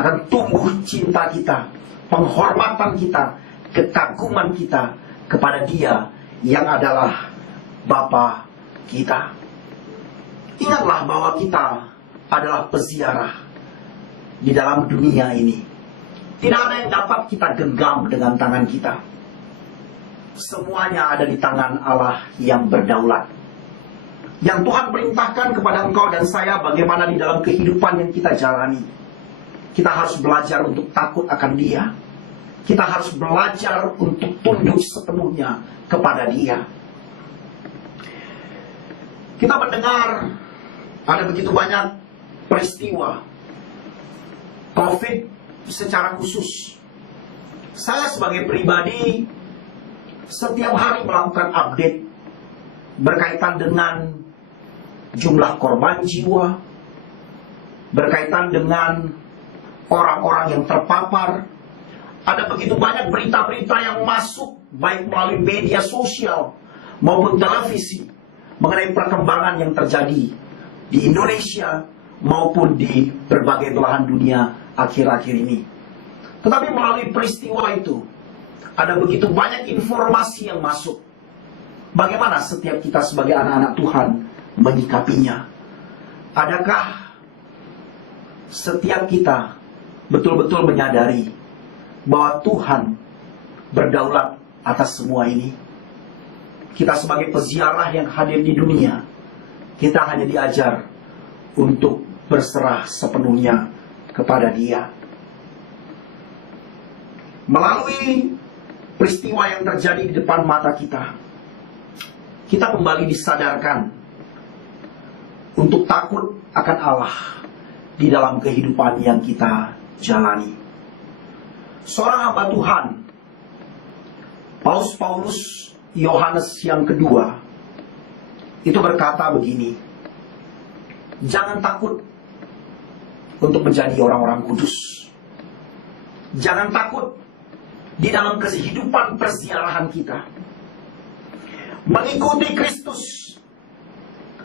akan tumbuh cinta kita, penghormatan kita, kekaguman kita kepada Dia yang adalah Bapa kita. Ingatlah bahwa kita adalah peziarah di dalam dunia ini. Tidak ada yang dapat kita genggam dengan tangan kita. Semuanya ada di tangan Allah yang berdaulat. Yang Tuhan perintahkan kepada engkau dan saya bagaimana di dalam kehidupan yang kita jalani. Kita harus belajar untuk takut akan Dia. Kita harus belajar untuk tunduk sepenuhnya kepada Dia. Kita mendengar ada begitu banyak peristiwa COVID secara khusus. Saya sebagai pribadi setiap hari melakukan update berkaitan dengan jumlah korban jiwa, berkaitan dengan orang-orang yang terpapar. Ada begitu banyak berita-berita yang masuk baik melalui media sosial maupun televisi mengenai perkembangan yang terjadi di Indonesia maupun di berbagai belahan dunia akhir-akhir ini. Tetapi melalui peristiwa itu ada begitu banyak informasi yang masuk. Bagaimana setiap kita sebagai anak-anak Tuhan menyikapinya? Adakah setiap kita betul-betul menyadari bahwa Tuhan berdaulat atas semua ini? Kita sebagai peziarah yang hadir di dunia, kita hanya diajar untuk berserah sepenuhnya kepada Dia. Melalui peristiwa yang terjadi di depan mata kita, kita kembali disadarkan untuk takut akan Allah di dalam kehidupan yang kita jalani. Seorang hamba Tuhan, Paulus Yohanes yang kedua, itu berkata begini, jangan takut untuk menjadi orang-orang kudus. Jangan takut di dalam kehidupan perziarahan kita. Mengikuti Kristus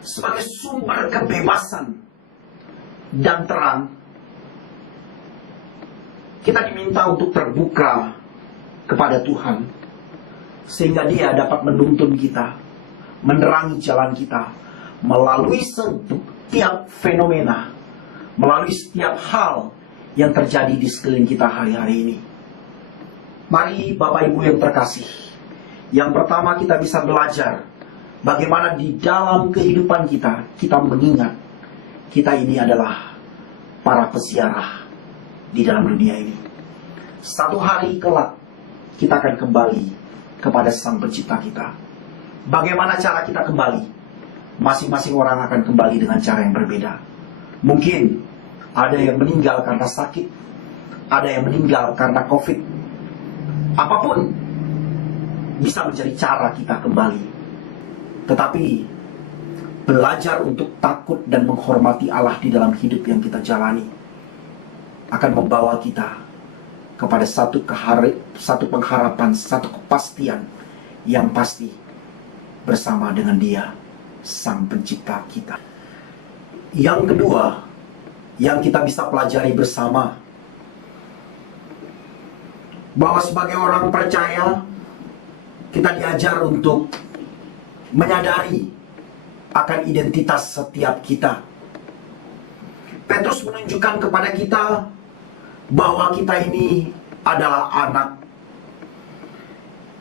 sebagai sumber kebebasan dan terang. Kita diminta untuk terbuka kepada Tuhan, sehingga Dia dapat menuntun kita, menerangi jalan kita, melalui setiap fenomena, melalui setiap hal yang terjadi di sekeliling kita hari-hari ini. Mari Bapak Ibu yang terkasih, yang pertama kita bisa belajar bagaimana di dalam kehidupan kita, kita mengingat kita ini adalah para peziarah di dalam dunia ini. Satu hari kelak kita akan kembali kepada Sang Pencipta kita. Bagaimana cara kita kembali? Masing-masing orang akan kembali dengan cara yang berbeda. Mungkin ada yang meninggal karena sakit, ada yang meninggal karena COVID. Apapun bisa menjadi cara kita kembali. Tetapi belajar untuk takut dan menghormati Allah di dalam hidup yang kita jalani akan membawa kita kepada satu pengharapan, satu kepastian yang pasti bersama dengan Dia, Sang Pencipta kita. Yang kedua, yang kita bisa pelajari bersama, bahwa sebagai orang percaya, kita diajar untuk menyadari akan identitas setiap kita. Petrus menunjukkan kepada kita bahwa kita ini adalah anak.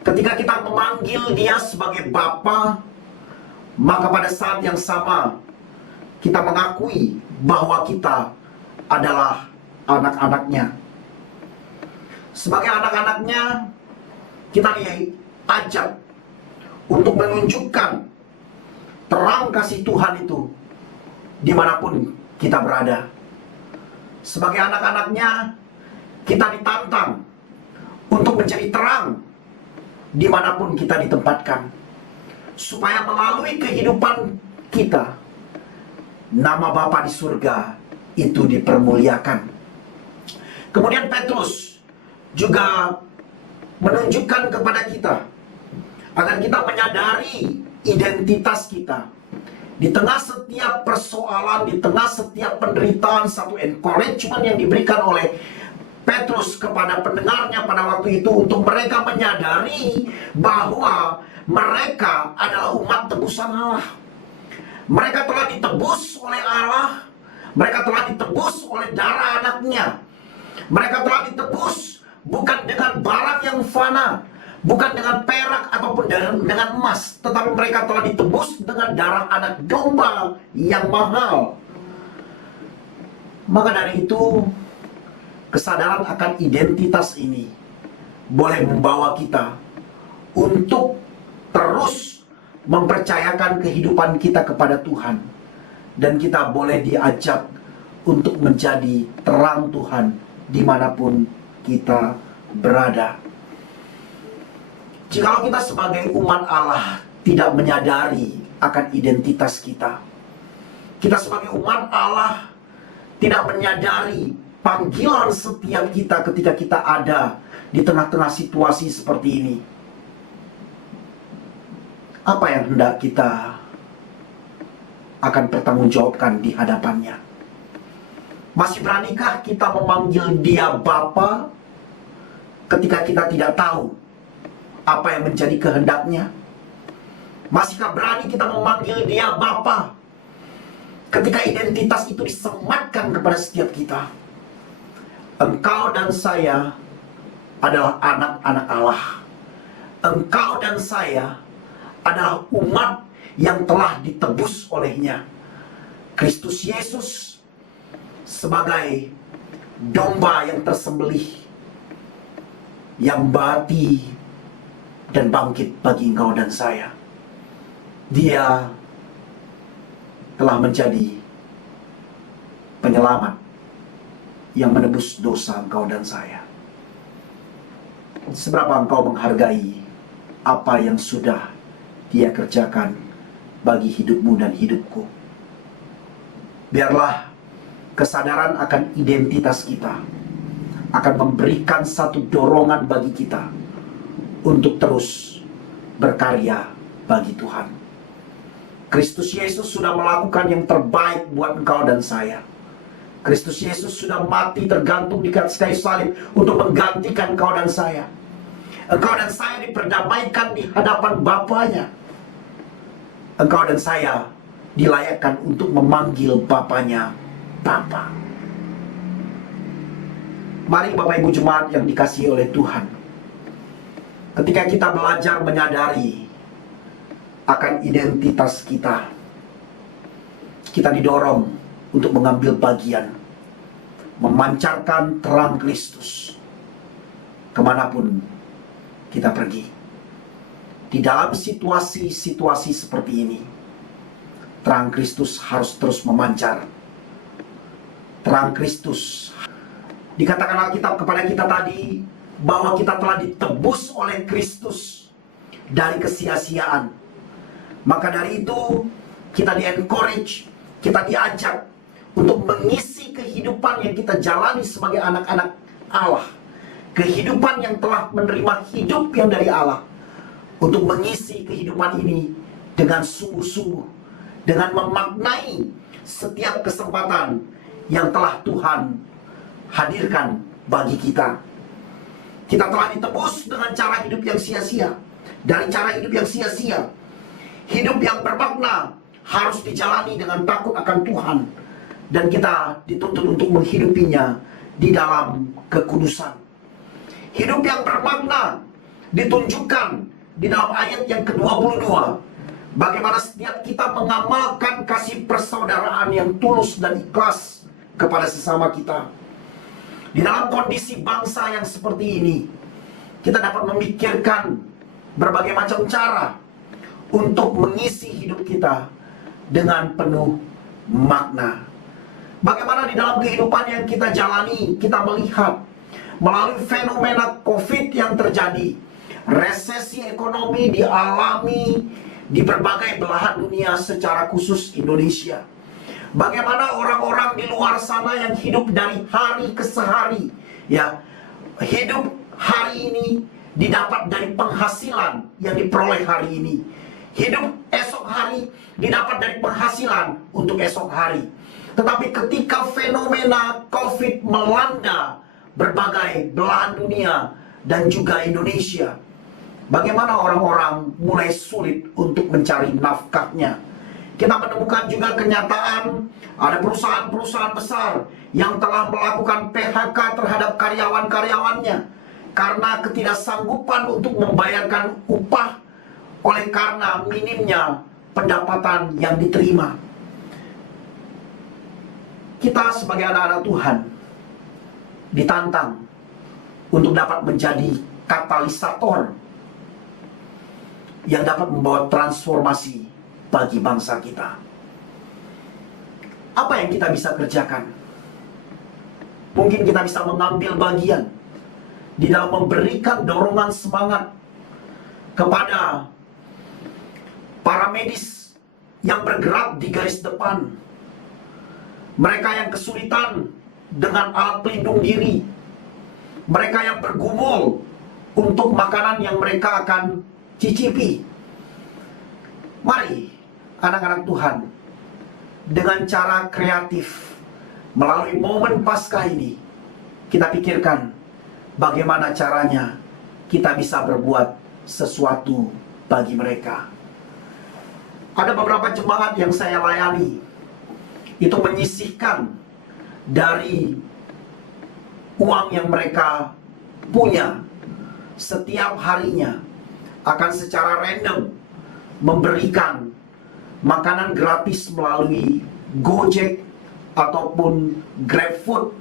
Ketika kita memanggil Dia sebagai Bapa, maka pada saat yang sama kita mengakui bahwa kita adalah anak-anaknya. Sebagai anak-anaknya, kita diajak untuk menunjukkan terang kasih Tuhan itu dimanapun kita berada. Sebagai anak-anaknya, kita ditantang untuk menjadi terang dimanapun kita ditempatkan, supaya melalui kehidupan kita, nama Bapa di surga itu dipermuliakan. Kemudian Petrus juga menunjukkan kepada kita agar kita menyadari identitas kita. Di tengah setiap persoalan, di tengah setiap penderitaan, satu encouragement yang diberikan oleh Petrus kepada pendengarnya pada waktu itu untuk mereka menyadari bahwa mereka adalah umat tebusan Allah. Mereka telah ditebus oleh Allah. Mereka telah ditebus oleh darah anaknya. Mereka telah ditebus bukan dengan barang yang fana, bukan dengan perak ataupun dengan emas, tetapi mereka telah ditebus dengan darah anak domba yang mahal. Maka dari itu, kesadaran akan identitas ini boleh membawa kita untuk terus mempercayakan kehidupan kita kepada Tuhan. Dan kita boleh diajak untuk menjadi terang Tuhan dimanapun kita berada. Jikalau kita sebagai umat Allah tidak menyadari akan identitas kita, kita sebagai umat Allah tidak menyadari panggilan setiap kita ketika kita ada di tengah-tengah situasi seperti ini, apa yang hendak kita akan pertanggungjawabkan di hadapannya? Masih beranikah kita memanggil Dia Bapa ketika kita tidak tahu apa yang menjadi kehendaknya? Masihkah berani kita memanggil Dia Bapa ketika identitas itu disematkan kepada setiap kita? Engkau dan saya adalah anak-anak Allah. Engkau dan saya adalah umat yang telah ditebus olehnya. Kristus Yesus sebagai domba yang tersembelih, yang mati dan bangkit bagi engkau dan saya. Dia telah menjadi penyelamat yang menebus dosa engkau dan saya. Seberapa engkau menghargai apa yang sudah Dia kerjakan bagi hidupmu dan hidupku? Biarlah kesadaran akan identitas kita akan memberikan satu dorongan bagi kita untuk terus berkarya bagi Tuhan. Kristus Yesus sudah melakukan yang terbaik buat engkau dan saya. Kristus Yesus sudah mati tergantung di atas kayu salib untuk menggantikan engkau dan saya. Engkau dan saya diperdamaikan di hadapan Bapanya. Engkau dan saya dilayakkan untuk memanggil Bapanya Bapa. Mari Bapak Ibu Jemaat yang dikasihi oleh Tuhan, ketika kita belajar menyadari akan identitas kita, kita didorong untuk mengambil bagian, memancarkan terang Kristus kemanapun kita pergi. Di dalam situasi-situasi seperti ini, terang Kristus harus terus memancar. Terang Kristus, dikatakan Alkitab kepada kita tadi bahwa kita telah ditebus oleh Kristus dari kesia-siaan. Maka dari itu kita di-encourage, kita diajak untuk mengisi kehidupan yang kita jalani sebagai anak-anak Allah, kehidupan yang telah menerima hidup yang dari Allah, untuk mengisi kehidupan ini dengan sungguh-sungguh, dengan memaknai setiap kesempatan yang telah Tuhan hadirkan bagi kita. Kita telah ditebus dengan cara hidup yang sia-sia. Dari cara hidup yang sia-sia, hidup yang bermakna harus dijalani dengan takut akan Tuhan, dan kita dituntut untuk menghidupinya di dalam kekudusan. Hidup yang bermakna ditunjukkan di dalam ayat yang ke-22, bagaimana setiap kita mengamalkan kasih persaudaraan yang tulus dan ikhlas kepada sesama kita. Di dalam kondisi bangsa yang seperti ini, kita dapat memikirkan berbagai macam cara untuk mengisi hidup kita dengan penuh makna. Bagaimana di dalam kehidupan yang kita jalani, kita melihat melalui fenomena COVID yang terjadi, resesi ekonomi dialami di berbagai belahan dunia, secara khusus Indonesia. Bagaimana orang-orang di luar sana yang hidup dari hari ke hari, ya, hidup hari ini didapat dari penghasilan yang diperoleh hari ini. Hidup esok hari didapat dari penghasilan untuk esok hari. Tetapi ketika fenomena COVID melanda berbagai belahan dunia dan juga Indonesia, bagaimana orang-orang mulai sulit untuk mencari nafkahnya. Kita menemukan juga kenyataan ada perusahaan-perusahaan besar yang telah melakukan PHK terhadap karyawan-karyawannya karena ketidaksanggupan untuk membayarkan upah oleh karena minimnya pendapatan yang diterima. Kita sebagai anak-anak Tuhan ditantang untuk dapat menjadi katalisator yang dapat membawa transformasi bagi bangsa kita. Apa yang kita bisa kerjakan? Mungkin kita bisa mengambil bagian di dalam memberikan dorongan semangat kepada para medis yang bergerak di garis depan, mereka yang kesulitan dengan alat pelindung diri, mereka yang bergumul untuk makanan yang mereka akan cicipi. Mari anak-anak Tuhan, dengan cara kreatif melalui momen Paskah ini, kita pikirkan bagaimana caranya kita bisa berbuat sesuatu bagi mereka. Ada beberapa jemaat yang saya layani, itu menyisihkan dari uang yang mereka punya setiap harinya, akan secara random memberikan makanan gratis melalui Gojek ataupun GrabFood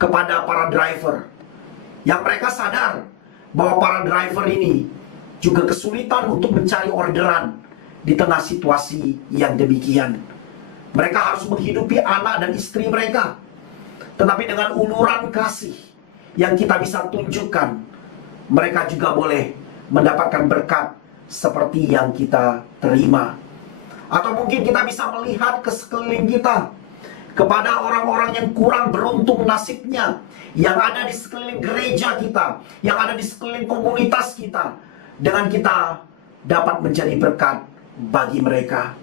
kepada para driver, yang mereka sadar bahwa para driver ini juga kesulitan untuk mencari orderan di tengah situasi yang demikian. Mereka harus menghidupi anak dan istri mereka. Tetapi dengan uluran kasih yang kita bisa tunjukkan, mereka juga boleh mendapatkan berkat seperti yang kita terima. Atau mungkin kita bisa melihat ke sekeliling kita, kepada orang-orang yang kurang beruntung nasibnya, yang ada di sekeliling gereja kita, yang ada di sekeliling komunitas kita, dengan kita dapat menjadi berkat bagi mereka.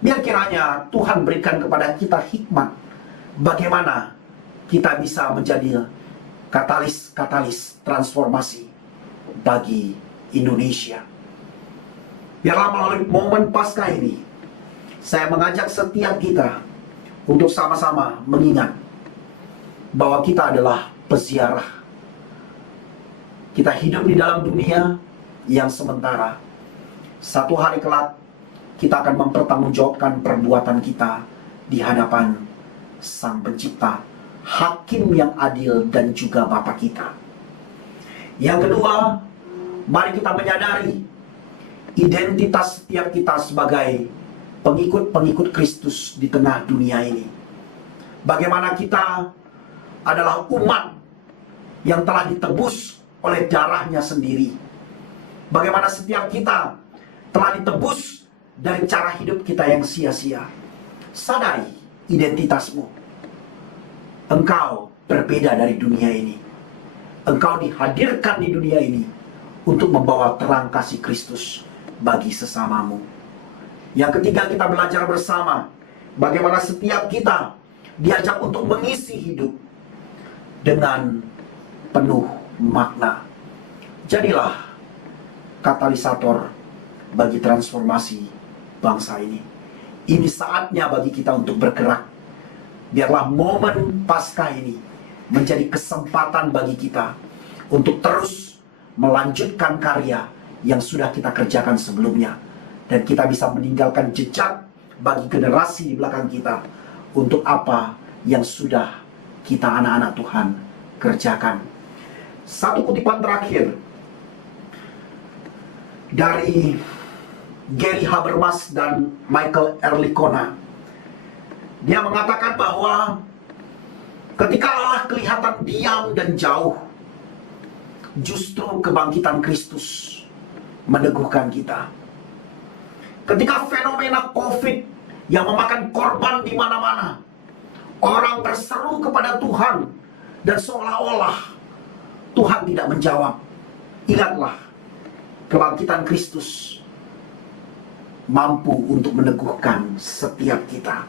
Biar kiranya Tuhan berikan kepada kita hikmat bagaimana kita bisa menjadi katalis transformasi bagi Indonesia. Biarlah melalui momen Paskah ini, saya mengajak setiap kita untuk sama-sama mengingat bahwa kita adalah peziarah. Kita hidup di dalam dunia yang sementara. Satu hari kelak kita akan mempertanggungjawabkan perbuatan kita di hadapan Sang Pencipta, Hakim yang adil dan juga Bapa kita. Yang kedua, mari kita menyadari identitas setiap kita sebagai pengikut-pengikut Kristus di tengah dunia ini. Bagaimana kita adalah umat yang telah ditebus oleh darahnya sendiri. Bagaimana setiap kita telah ditebus dari cara hidup kita yang sia-sia. Sadari identitasmu. Engkau berbeda dari dunia ini. Engkau dihadirkan di dunia ini untuk membawa terang kasih Kristus bagi sesamamu. Yang ketiga, kita belajar bersama bagaimana setiap kita diajak untuk mengisi hidup dengan penuh makna. Jadilah katalisator bagi transformasi bangsa ini. Ini saatnya bagi kita untuk bergerak. Biarlah momen Paskah ini menjadi kesempatan bagi kita untuk terus melanjutkan karya yang sudah kita kerjakan sebelumnya. Dan kita bisa meninggalkan jejak bagi generasi di belakang kita untuk apa yang sudah kita anak-anak Tuhan kerjakan. Satu kutipan terakhir dari Gary Habermas dan Michael Erlicona. Dia mengatakan bahwa ketika Allah kelihatan diam dan jauh, justru kebangkitan Kristus meneguhkan kita. Ketika fenomena COVID yang memakan korban di mana-mana, orang berseru kepada Tuhan dan seolah-olah Tuhan tidak menjawab. Ingatlah, kebangkitan Kristus mampu untuk meneguhkan setiap kita.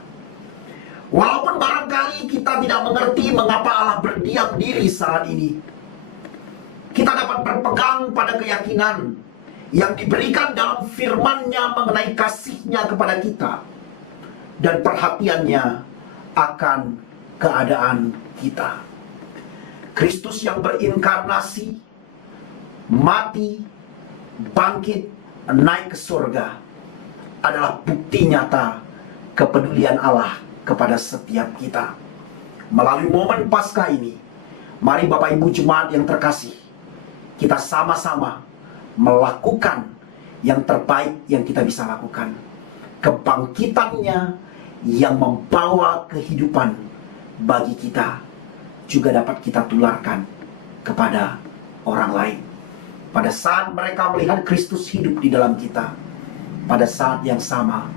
Walaupun barangkali kita tidak mengerti mengapa Allah berdiam diri saat ini, kita dapat berpegang pada keyakinan yang diberikan dalam firman-Nya mengenai kasih-Nya kepada kita dan perhatiannya akan keadaan kita. Kristus yang berinkarnasi, mati, bangkit, naik ke surga adalah bukti nyata kepedulian Allah kepada setiap kita. Melalui momen Paskah ini, mari Bapak Ibu Jemaat yang terkasih, kita sama-sama melakukan yang terbaik yang kita bisa lakukan. Kebangkitannya yang membawa kehidupan bagi kita juga dapat kita tularkan kepada orang lain. Pada saat mereka melihat Kristus hidup di dalam kita, pada saat yang sama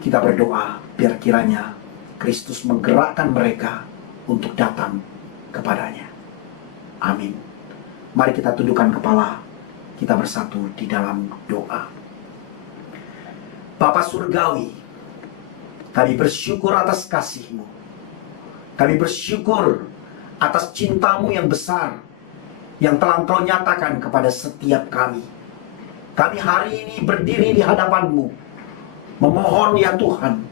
kita berdoa biar kiranya Kristus menggerakkan mereka untuk datang kepadanya. Amin. Mari kita tundukkan kepala, kita bersatu di dalam doa. Bapa Surgawi, kami bersyukur atas kasih-Mu. Kami bersyukur atas cinta-Mu yang besar, yang telah Engkau nyatakan kepada setiap kami. Kami hari ini berdiri di hadapan-Mu, memohon ya Tuhan,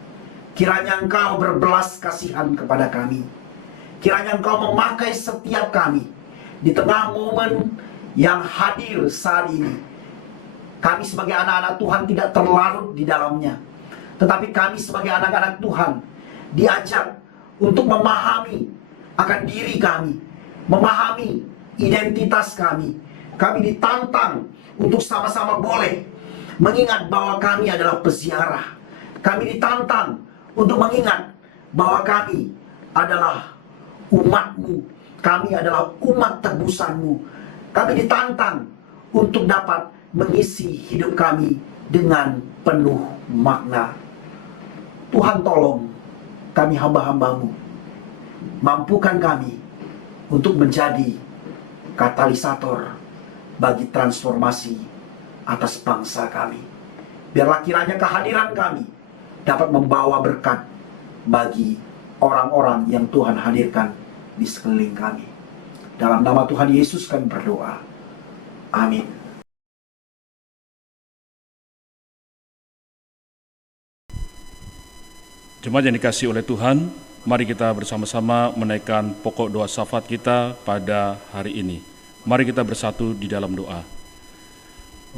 kiranya Engkau berbelas kasihan kepada kami. Kiranya Engkau memakai setiap kami di tengah momen yang hadir saat ini. Kami sebagai anak-anak Tuhan tidak terlarut di dalamnya, tetapi kami sebagai anak-anak Tuhan diajak untuk memahami akan diri kami, memahami identitas kami. Kami ditantang untuk sama-sama boleh mengingat bahwa kami adalah peziarah. Kami ditantang untuk mengingat bahwa kami adalah umat-Mu. Kami adalah umat tebusan-Mu. Kami ditantang untuk dapat mengisi hidup kami dengan penuh makna. Tuhan tolong kami hamba-hamba-Mu. Mampukan kami untuk menjadi katalisator bagi transformasi atas bangsa kami. Biarlah kiranya kehadiran kami dapat membawa berkat bagi orang-orang yang Tuhan hadirkan di sekeliling kami. Dalam nama Tuhan Yesus kami berdoa. Amin. Jemaat yang dikasihi oleh Tuhan, mari kita bersama-sama menaikkan pokok doa syafaat kita pada hari ini. Mari kita bersatu di dalam doa.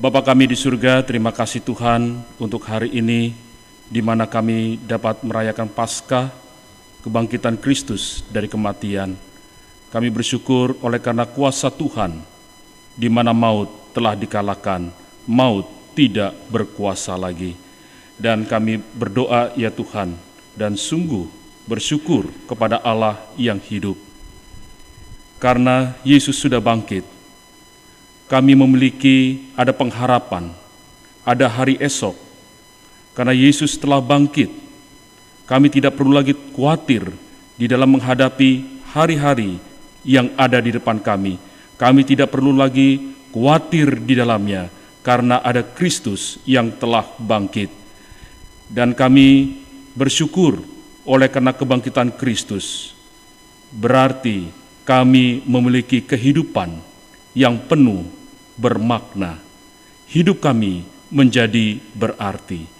Bapa kami di surga, terima kasih Tuhan untuk hari ini, di mana kami dapat merayakan Paskah, kebangkitan Kristus dari kematian. Kami bersyukur oleh karena kuasa Tuhan, di mana maut telah dikalahkan maut tidak berkuasa lagi. Dan kami berdoa ya Tuhan, dan sungguh bersyukur kepada Allah yang hidup. Karena Yesus sudah bangkit, kami memiliki ada pengharapan, ada hari esok. Karena Yesus telah bangkit, kami tidak perlu lagi khawatir di dalam menghadapi hari-hari yang ada di depan kami. Kami tidak perlu lagi khawatir di dalamnya, karena ada Kristus yang telah bangkit. Dan kami bersyukur oleh karena kebangkitan Kristus. Berarti kami memiliki kehidupan yang penuh bermakna. Hidup kami menjadi berarti.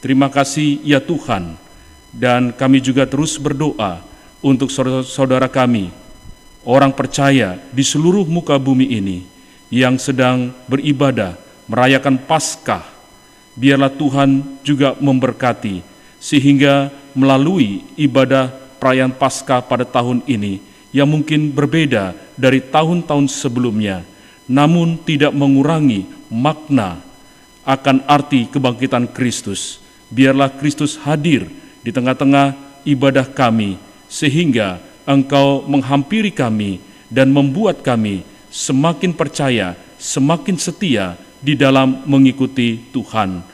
Terima kasih ya Tuhan. Dan kami juga terus berdoa untuk saudara-saudara kami, orang percaya di seluruh muka bumi ini yang sedang beribadah, merayakan Paskah. Biarlah Tuhan juga memberkati, sehingga melalui ibadah perayaan Paskah pada tahun ini, yang mungkin berbeda dari tahun-tahun sebelumnya, namun tidak mengurangi makna akan arti kebangkitan Kristus. Biarlah Kristus hadir di tengah-tengah ibadah kami, sehingga Engkau menghampiri kami dan membuat kami semakin percaya, semakin setia di dalam mengikuti Tuhan.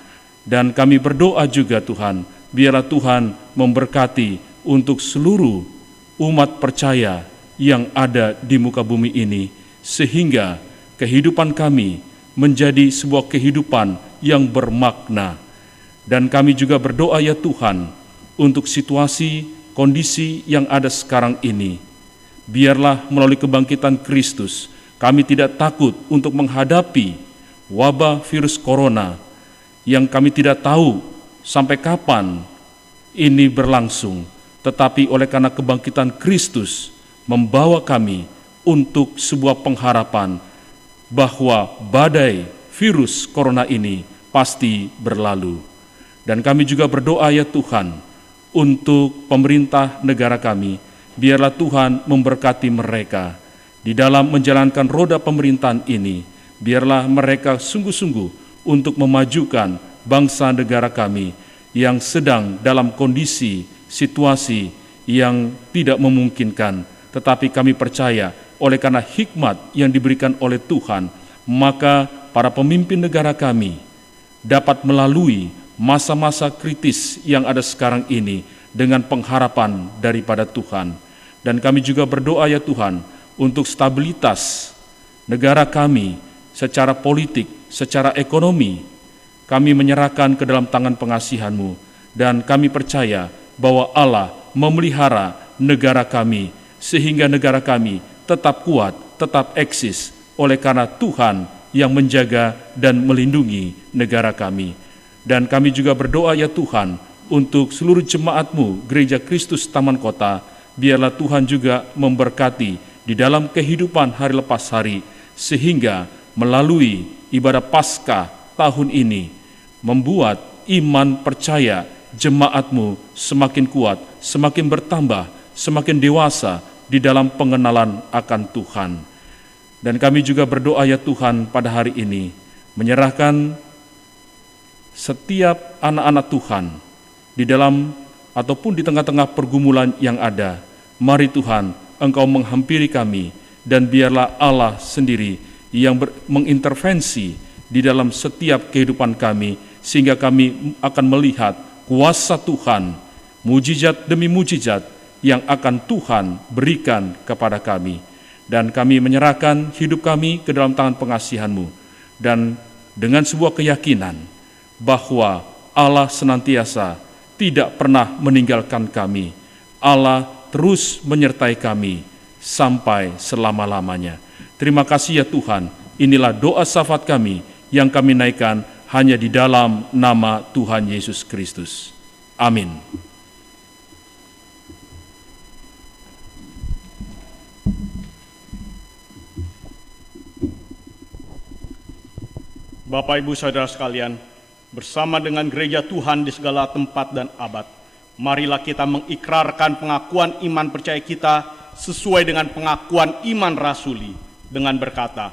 Dan kami berdoa juga Tuhan, biarlah Tuhan memberkati untuk seluruh umat percaya yang ada di muka bumi ini, sehingga kehidupan kami menjadi sebuah kehidupan yang bermakna. Dan kami juga berdoa ya Tuhan, untuk situasi, kondisi yang ada sekarang ini, biarlah melalui kebangkitan Kristus, kami tidak takut untuk menghadapi wabah virus corona yang kami tidak tahu sampai kapan ini berlangsung, tetapi oleh karena kebangkitan Kristus membawa kami untuk sebuah pengharapan bahwa badai virus corona ini pasti berlalu. Dan kami juga berdoa ya Tuhan untuk pemerintah negara kami, biarlah Tuhan memberkati mereka di dalam menjalankan roda pemerintahan ini. Biarlah mereka sungguh-sungguh untuk memajukan bangsa negara kami yang sedang dalam kondisi, situasi yang tidak memungkinkan. Tetapi kami percaya oleh karena hikmat yang diberikan oleh Tuhan, maka para pemimpin negara kami dapat melalui masa-masa kritis yang ada sekarang ini dengan pengharapan daripada Tuhan. Dan kami juga berdoa ya Tuhan untuk stabilitas negara kami, secara politik, secara ekonomi, kami menyerahkan ke dalam tangan pengasihan-Mu, dan kami percaya bahwa Allah memelihara negara kami, sehingga negara kami tetap kuat, tetap eksis, oleh karena Tuhan yang menjaga dan melindungi negara kami. Dan kami juga berdoa ya Tuhan, untuk seluruh jemaat-Mu, Gereja Kristus Taman Kota, biarlah Tuhan juga memberkati di dalam kehidupan hari lepas hari, sehingga melalui ibadah Paskah tahun ini membuat iman percaya jemaat-Mu semakin kuat, semakin bertambah, semakin dewasa di dalam pengenalan akan Tuhan. Dan kami juga berdoa ya Tuhan pada hari ini, menyerahkan setiap anak-anak Tuhan di dalam ataupun di tengah-tengah pergumulan yang ada. Mari Tuhan, Engkau menghampiri kami, dan biarlah Allah sendiri yang mengintervensi di dalam setiap kehidupan kami, sehingga kami akan melihat kuasa Tuhan, mujizat demi mujizat yang akan Tuhan berikan kepada kami. Dan kami menyerahkan hidup kami ke dalam tangan pengasihan-Mu, dan dengan sebuah keyakinan bahwa Allah senantiasa tidak pernah meninggalkan kami. Allah terus menyertai kami sampai selama-lamanya. Terima kasih ya Tuhan, inilah doa syafaat kami yang kami naikkan hanya di dalam nama Tuhan Yesus Kristus. Amin. Bapak, Ibu, Saudara sekalian, bersama dengan gereja Tuhan di segala tempat dan abad, marilah kita mengikrarkan pengakuan iman percaya kita sesuai dengan pengakuan iman rasuli dengan berkata,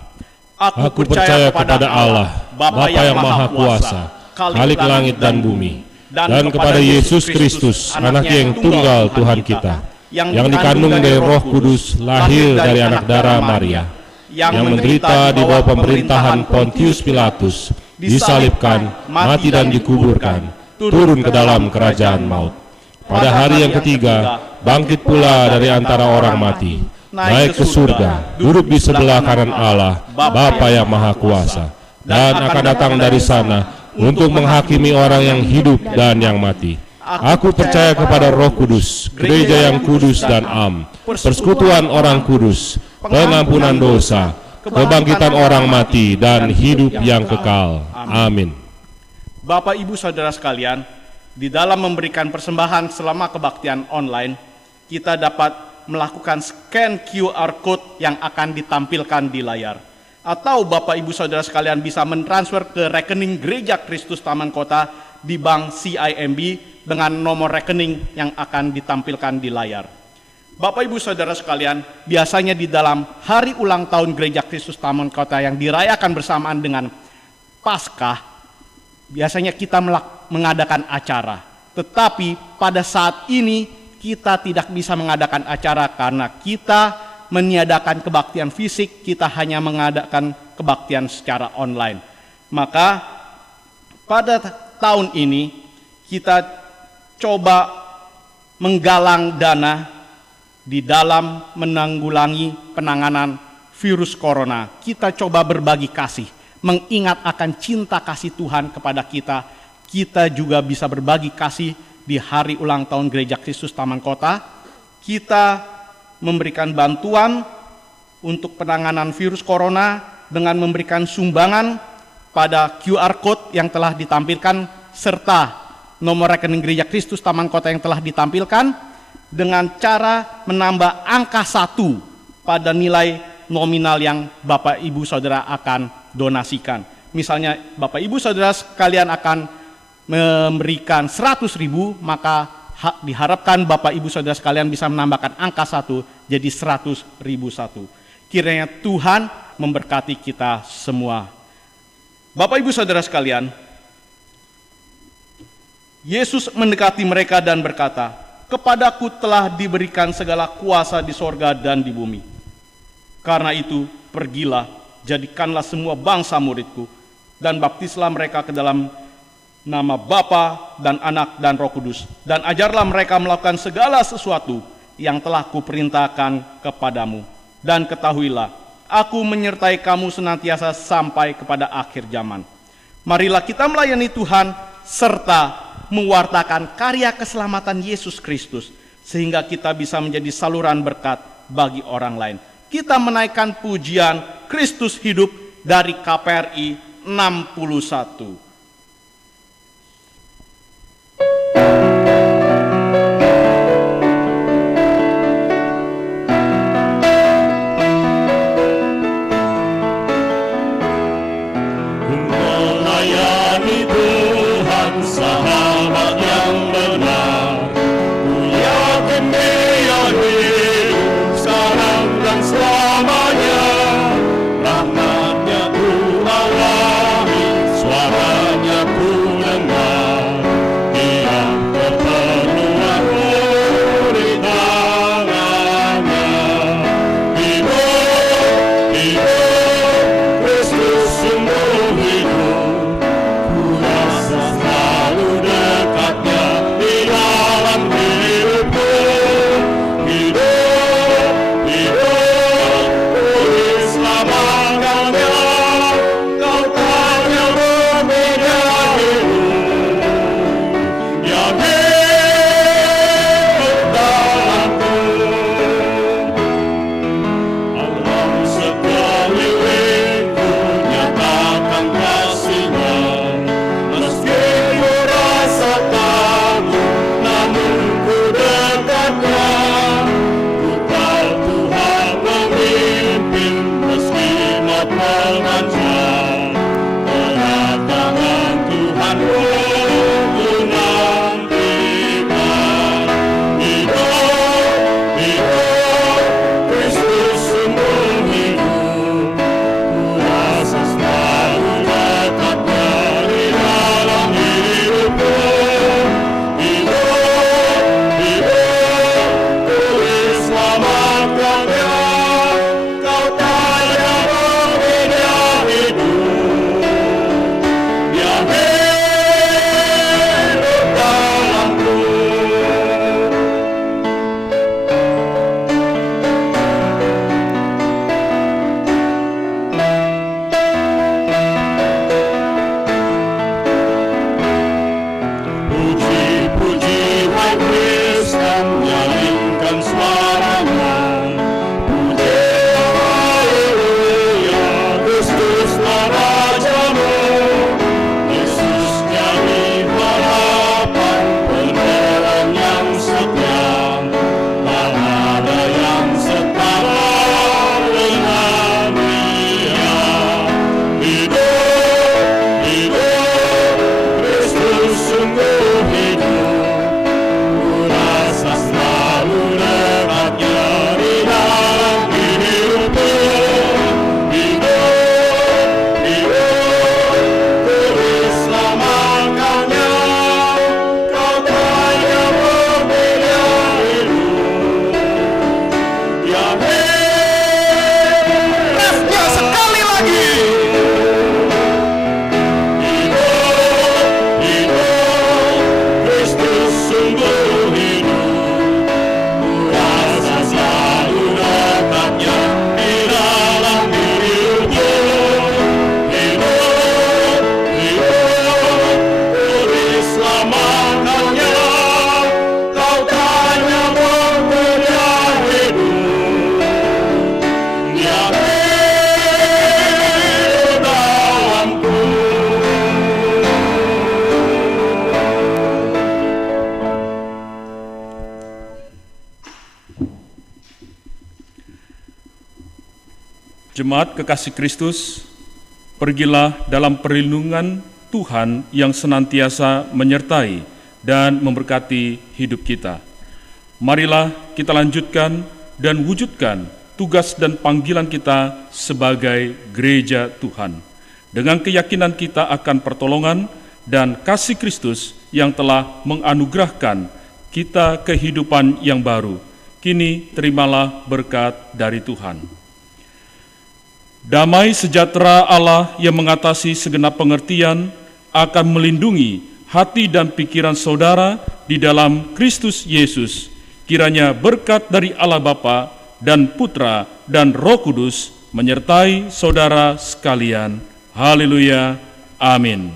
Aku percaya kepada Allah, Bapa yang Maha Kuasa, Khalik langit dan bumi, dan kepada Yesus Kristus, Anaknya yang tunggal Tuhan kita, yang dikandung dari Roh Kudus, lahir dari anak darah Maria, yang menderita di bawah pemerintahan Pontius Pilatus, disalibkan, mati dan dikuburkan, turun ke dalam kerajaan maut. Pada hari yang ketiga, bangkit pula dari antara orang mati, naik ke surga, duduk di sebelah kanan Allah, Bapa yang Maha Kuasa, dan akan datang dari sana untuk menghakimi orang yang hidup dan yang mati. Aku percaya kepada Roh Kudus, gereja yang kudus dan am, persekutuan orang kudus, pengampunan dosa, kebangkitan orang mati, dan hidup yang kekal. Amin. Bapak, Ibu, Saudara sekalian, di dalam memberikan persembahan selama kebaktian online, kita dapat melakukan scan QR Code yang akan ditampilkan di layar. Atau Bapak, Ibu, Saudara sekalian bisa mentransfer ke rekening Gereja Kristus Taman Kota di Bank CIMB dengan nomor rekening yang akan ditampilkan di layar. Bapak, Ibu, Saudara sekalian, biasanya di dalam hari ulang tahun Gereja Kristus Taman Kota yang dirayakan bersamaan dengan Paskah, biasanya kita mengadakan acara. Tetapi pada saat ini kita tidak bisa mengadakan acara karena kita meniadakan kebaktian fisik, kita hanya mengadakan kebaktian secara online. Maka pada tahun ini kita coba menggalang dana di dalam menanggulangi penanganan virus corona. Kita coba berbagi kasih, mengingat akan cinta kasih Tuhan kepada kita. Kita juga bisa berbagi kasih di hari ulang tahun Gereja Kristus Taman Kota. Kita memberikan bantuan untuk penanganan virus corona dengan memberikan sumbangan pada QR Code yang telah ditampilkan serta nomor rekening Gereja Kristus Taman Kota yang telah ditampilkan dengan cara menambah angka 1 pada nilai nominal yang Bapak, Ibu, Saudara akan donasikan. Misalnya Bapak, Ibu, Saudara sekalian akan memberikan 100.000, maka diharapkan Bapak, Ibu, Saudara sekalian bisa menambahkan angka 1 jadi 100.001. Kiranya Tuhan memberkati kita semua. Bapak, Ibu, Saudara sekalian, Yesus mendekati mereka dan berkata, "Kepadaku telah diberikan segala kuasa di sorga dan di bumi. Karena itu, pergilah, jadikanlah semua bangsa muridku, dan baptislah mereka ke dalam nama Bapa dan Anak dan Roh Kudus, dan ajarlah mereka melakukan segala sesuatu yang telah kuperintahkan kepadamu. Dan ketahuilah, aku menyertai kamu senantiasa sampai kepada akhir zaman." Marilah kita melayani Tuhan serta mewartakan karya keselamatan Yesus Kristus, sehingga kita bisa menjadi saluran berkat bagi orang lain. Kita menaikkan pujian Kristus hidup dari KPRI 61. Melayani Tuhan, sahabat yang benar. Ku yakin Dia hidup sekarang dan selamanya. Rahmat-Nya ku alami, suara Jemaat kekasih Kristus, pergilah dalam perlindungan Tuhan yang senantiasa menyertai dan memberkati hidup kita. Marilah kita lanjutkan dan wujudkan tugas dan panggilan kita sebagai gereja Tuhan, dengan keyakinan kita akan pertolongan dan kasih Kristus yang telah menganugerahkan kita kehidupan yang baru. Kini terimalah berkat dari Tuhan. Damai sejahtera Allah yang mengatasi segenap pengertian akan melindungi hati dan pikiran saudara di dalam Kristus Yesus. Kiranya berkat dari Allah Bapa dan Putra dan Roh Kudus menyertai saudara sekalian. Haleluya. Amin.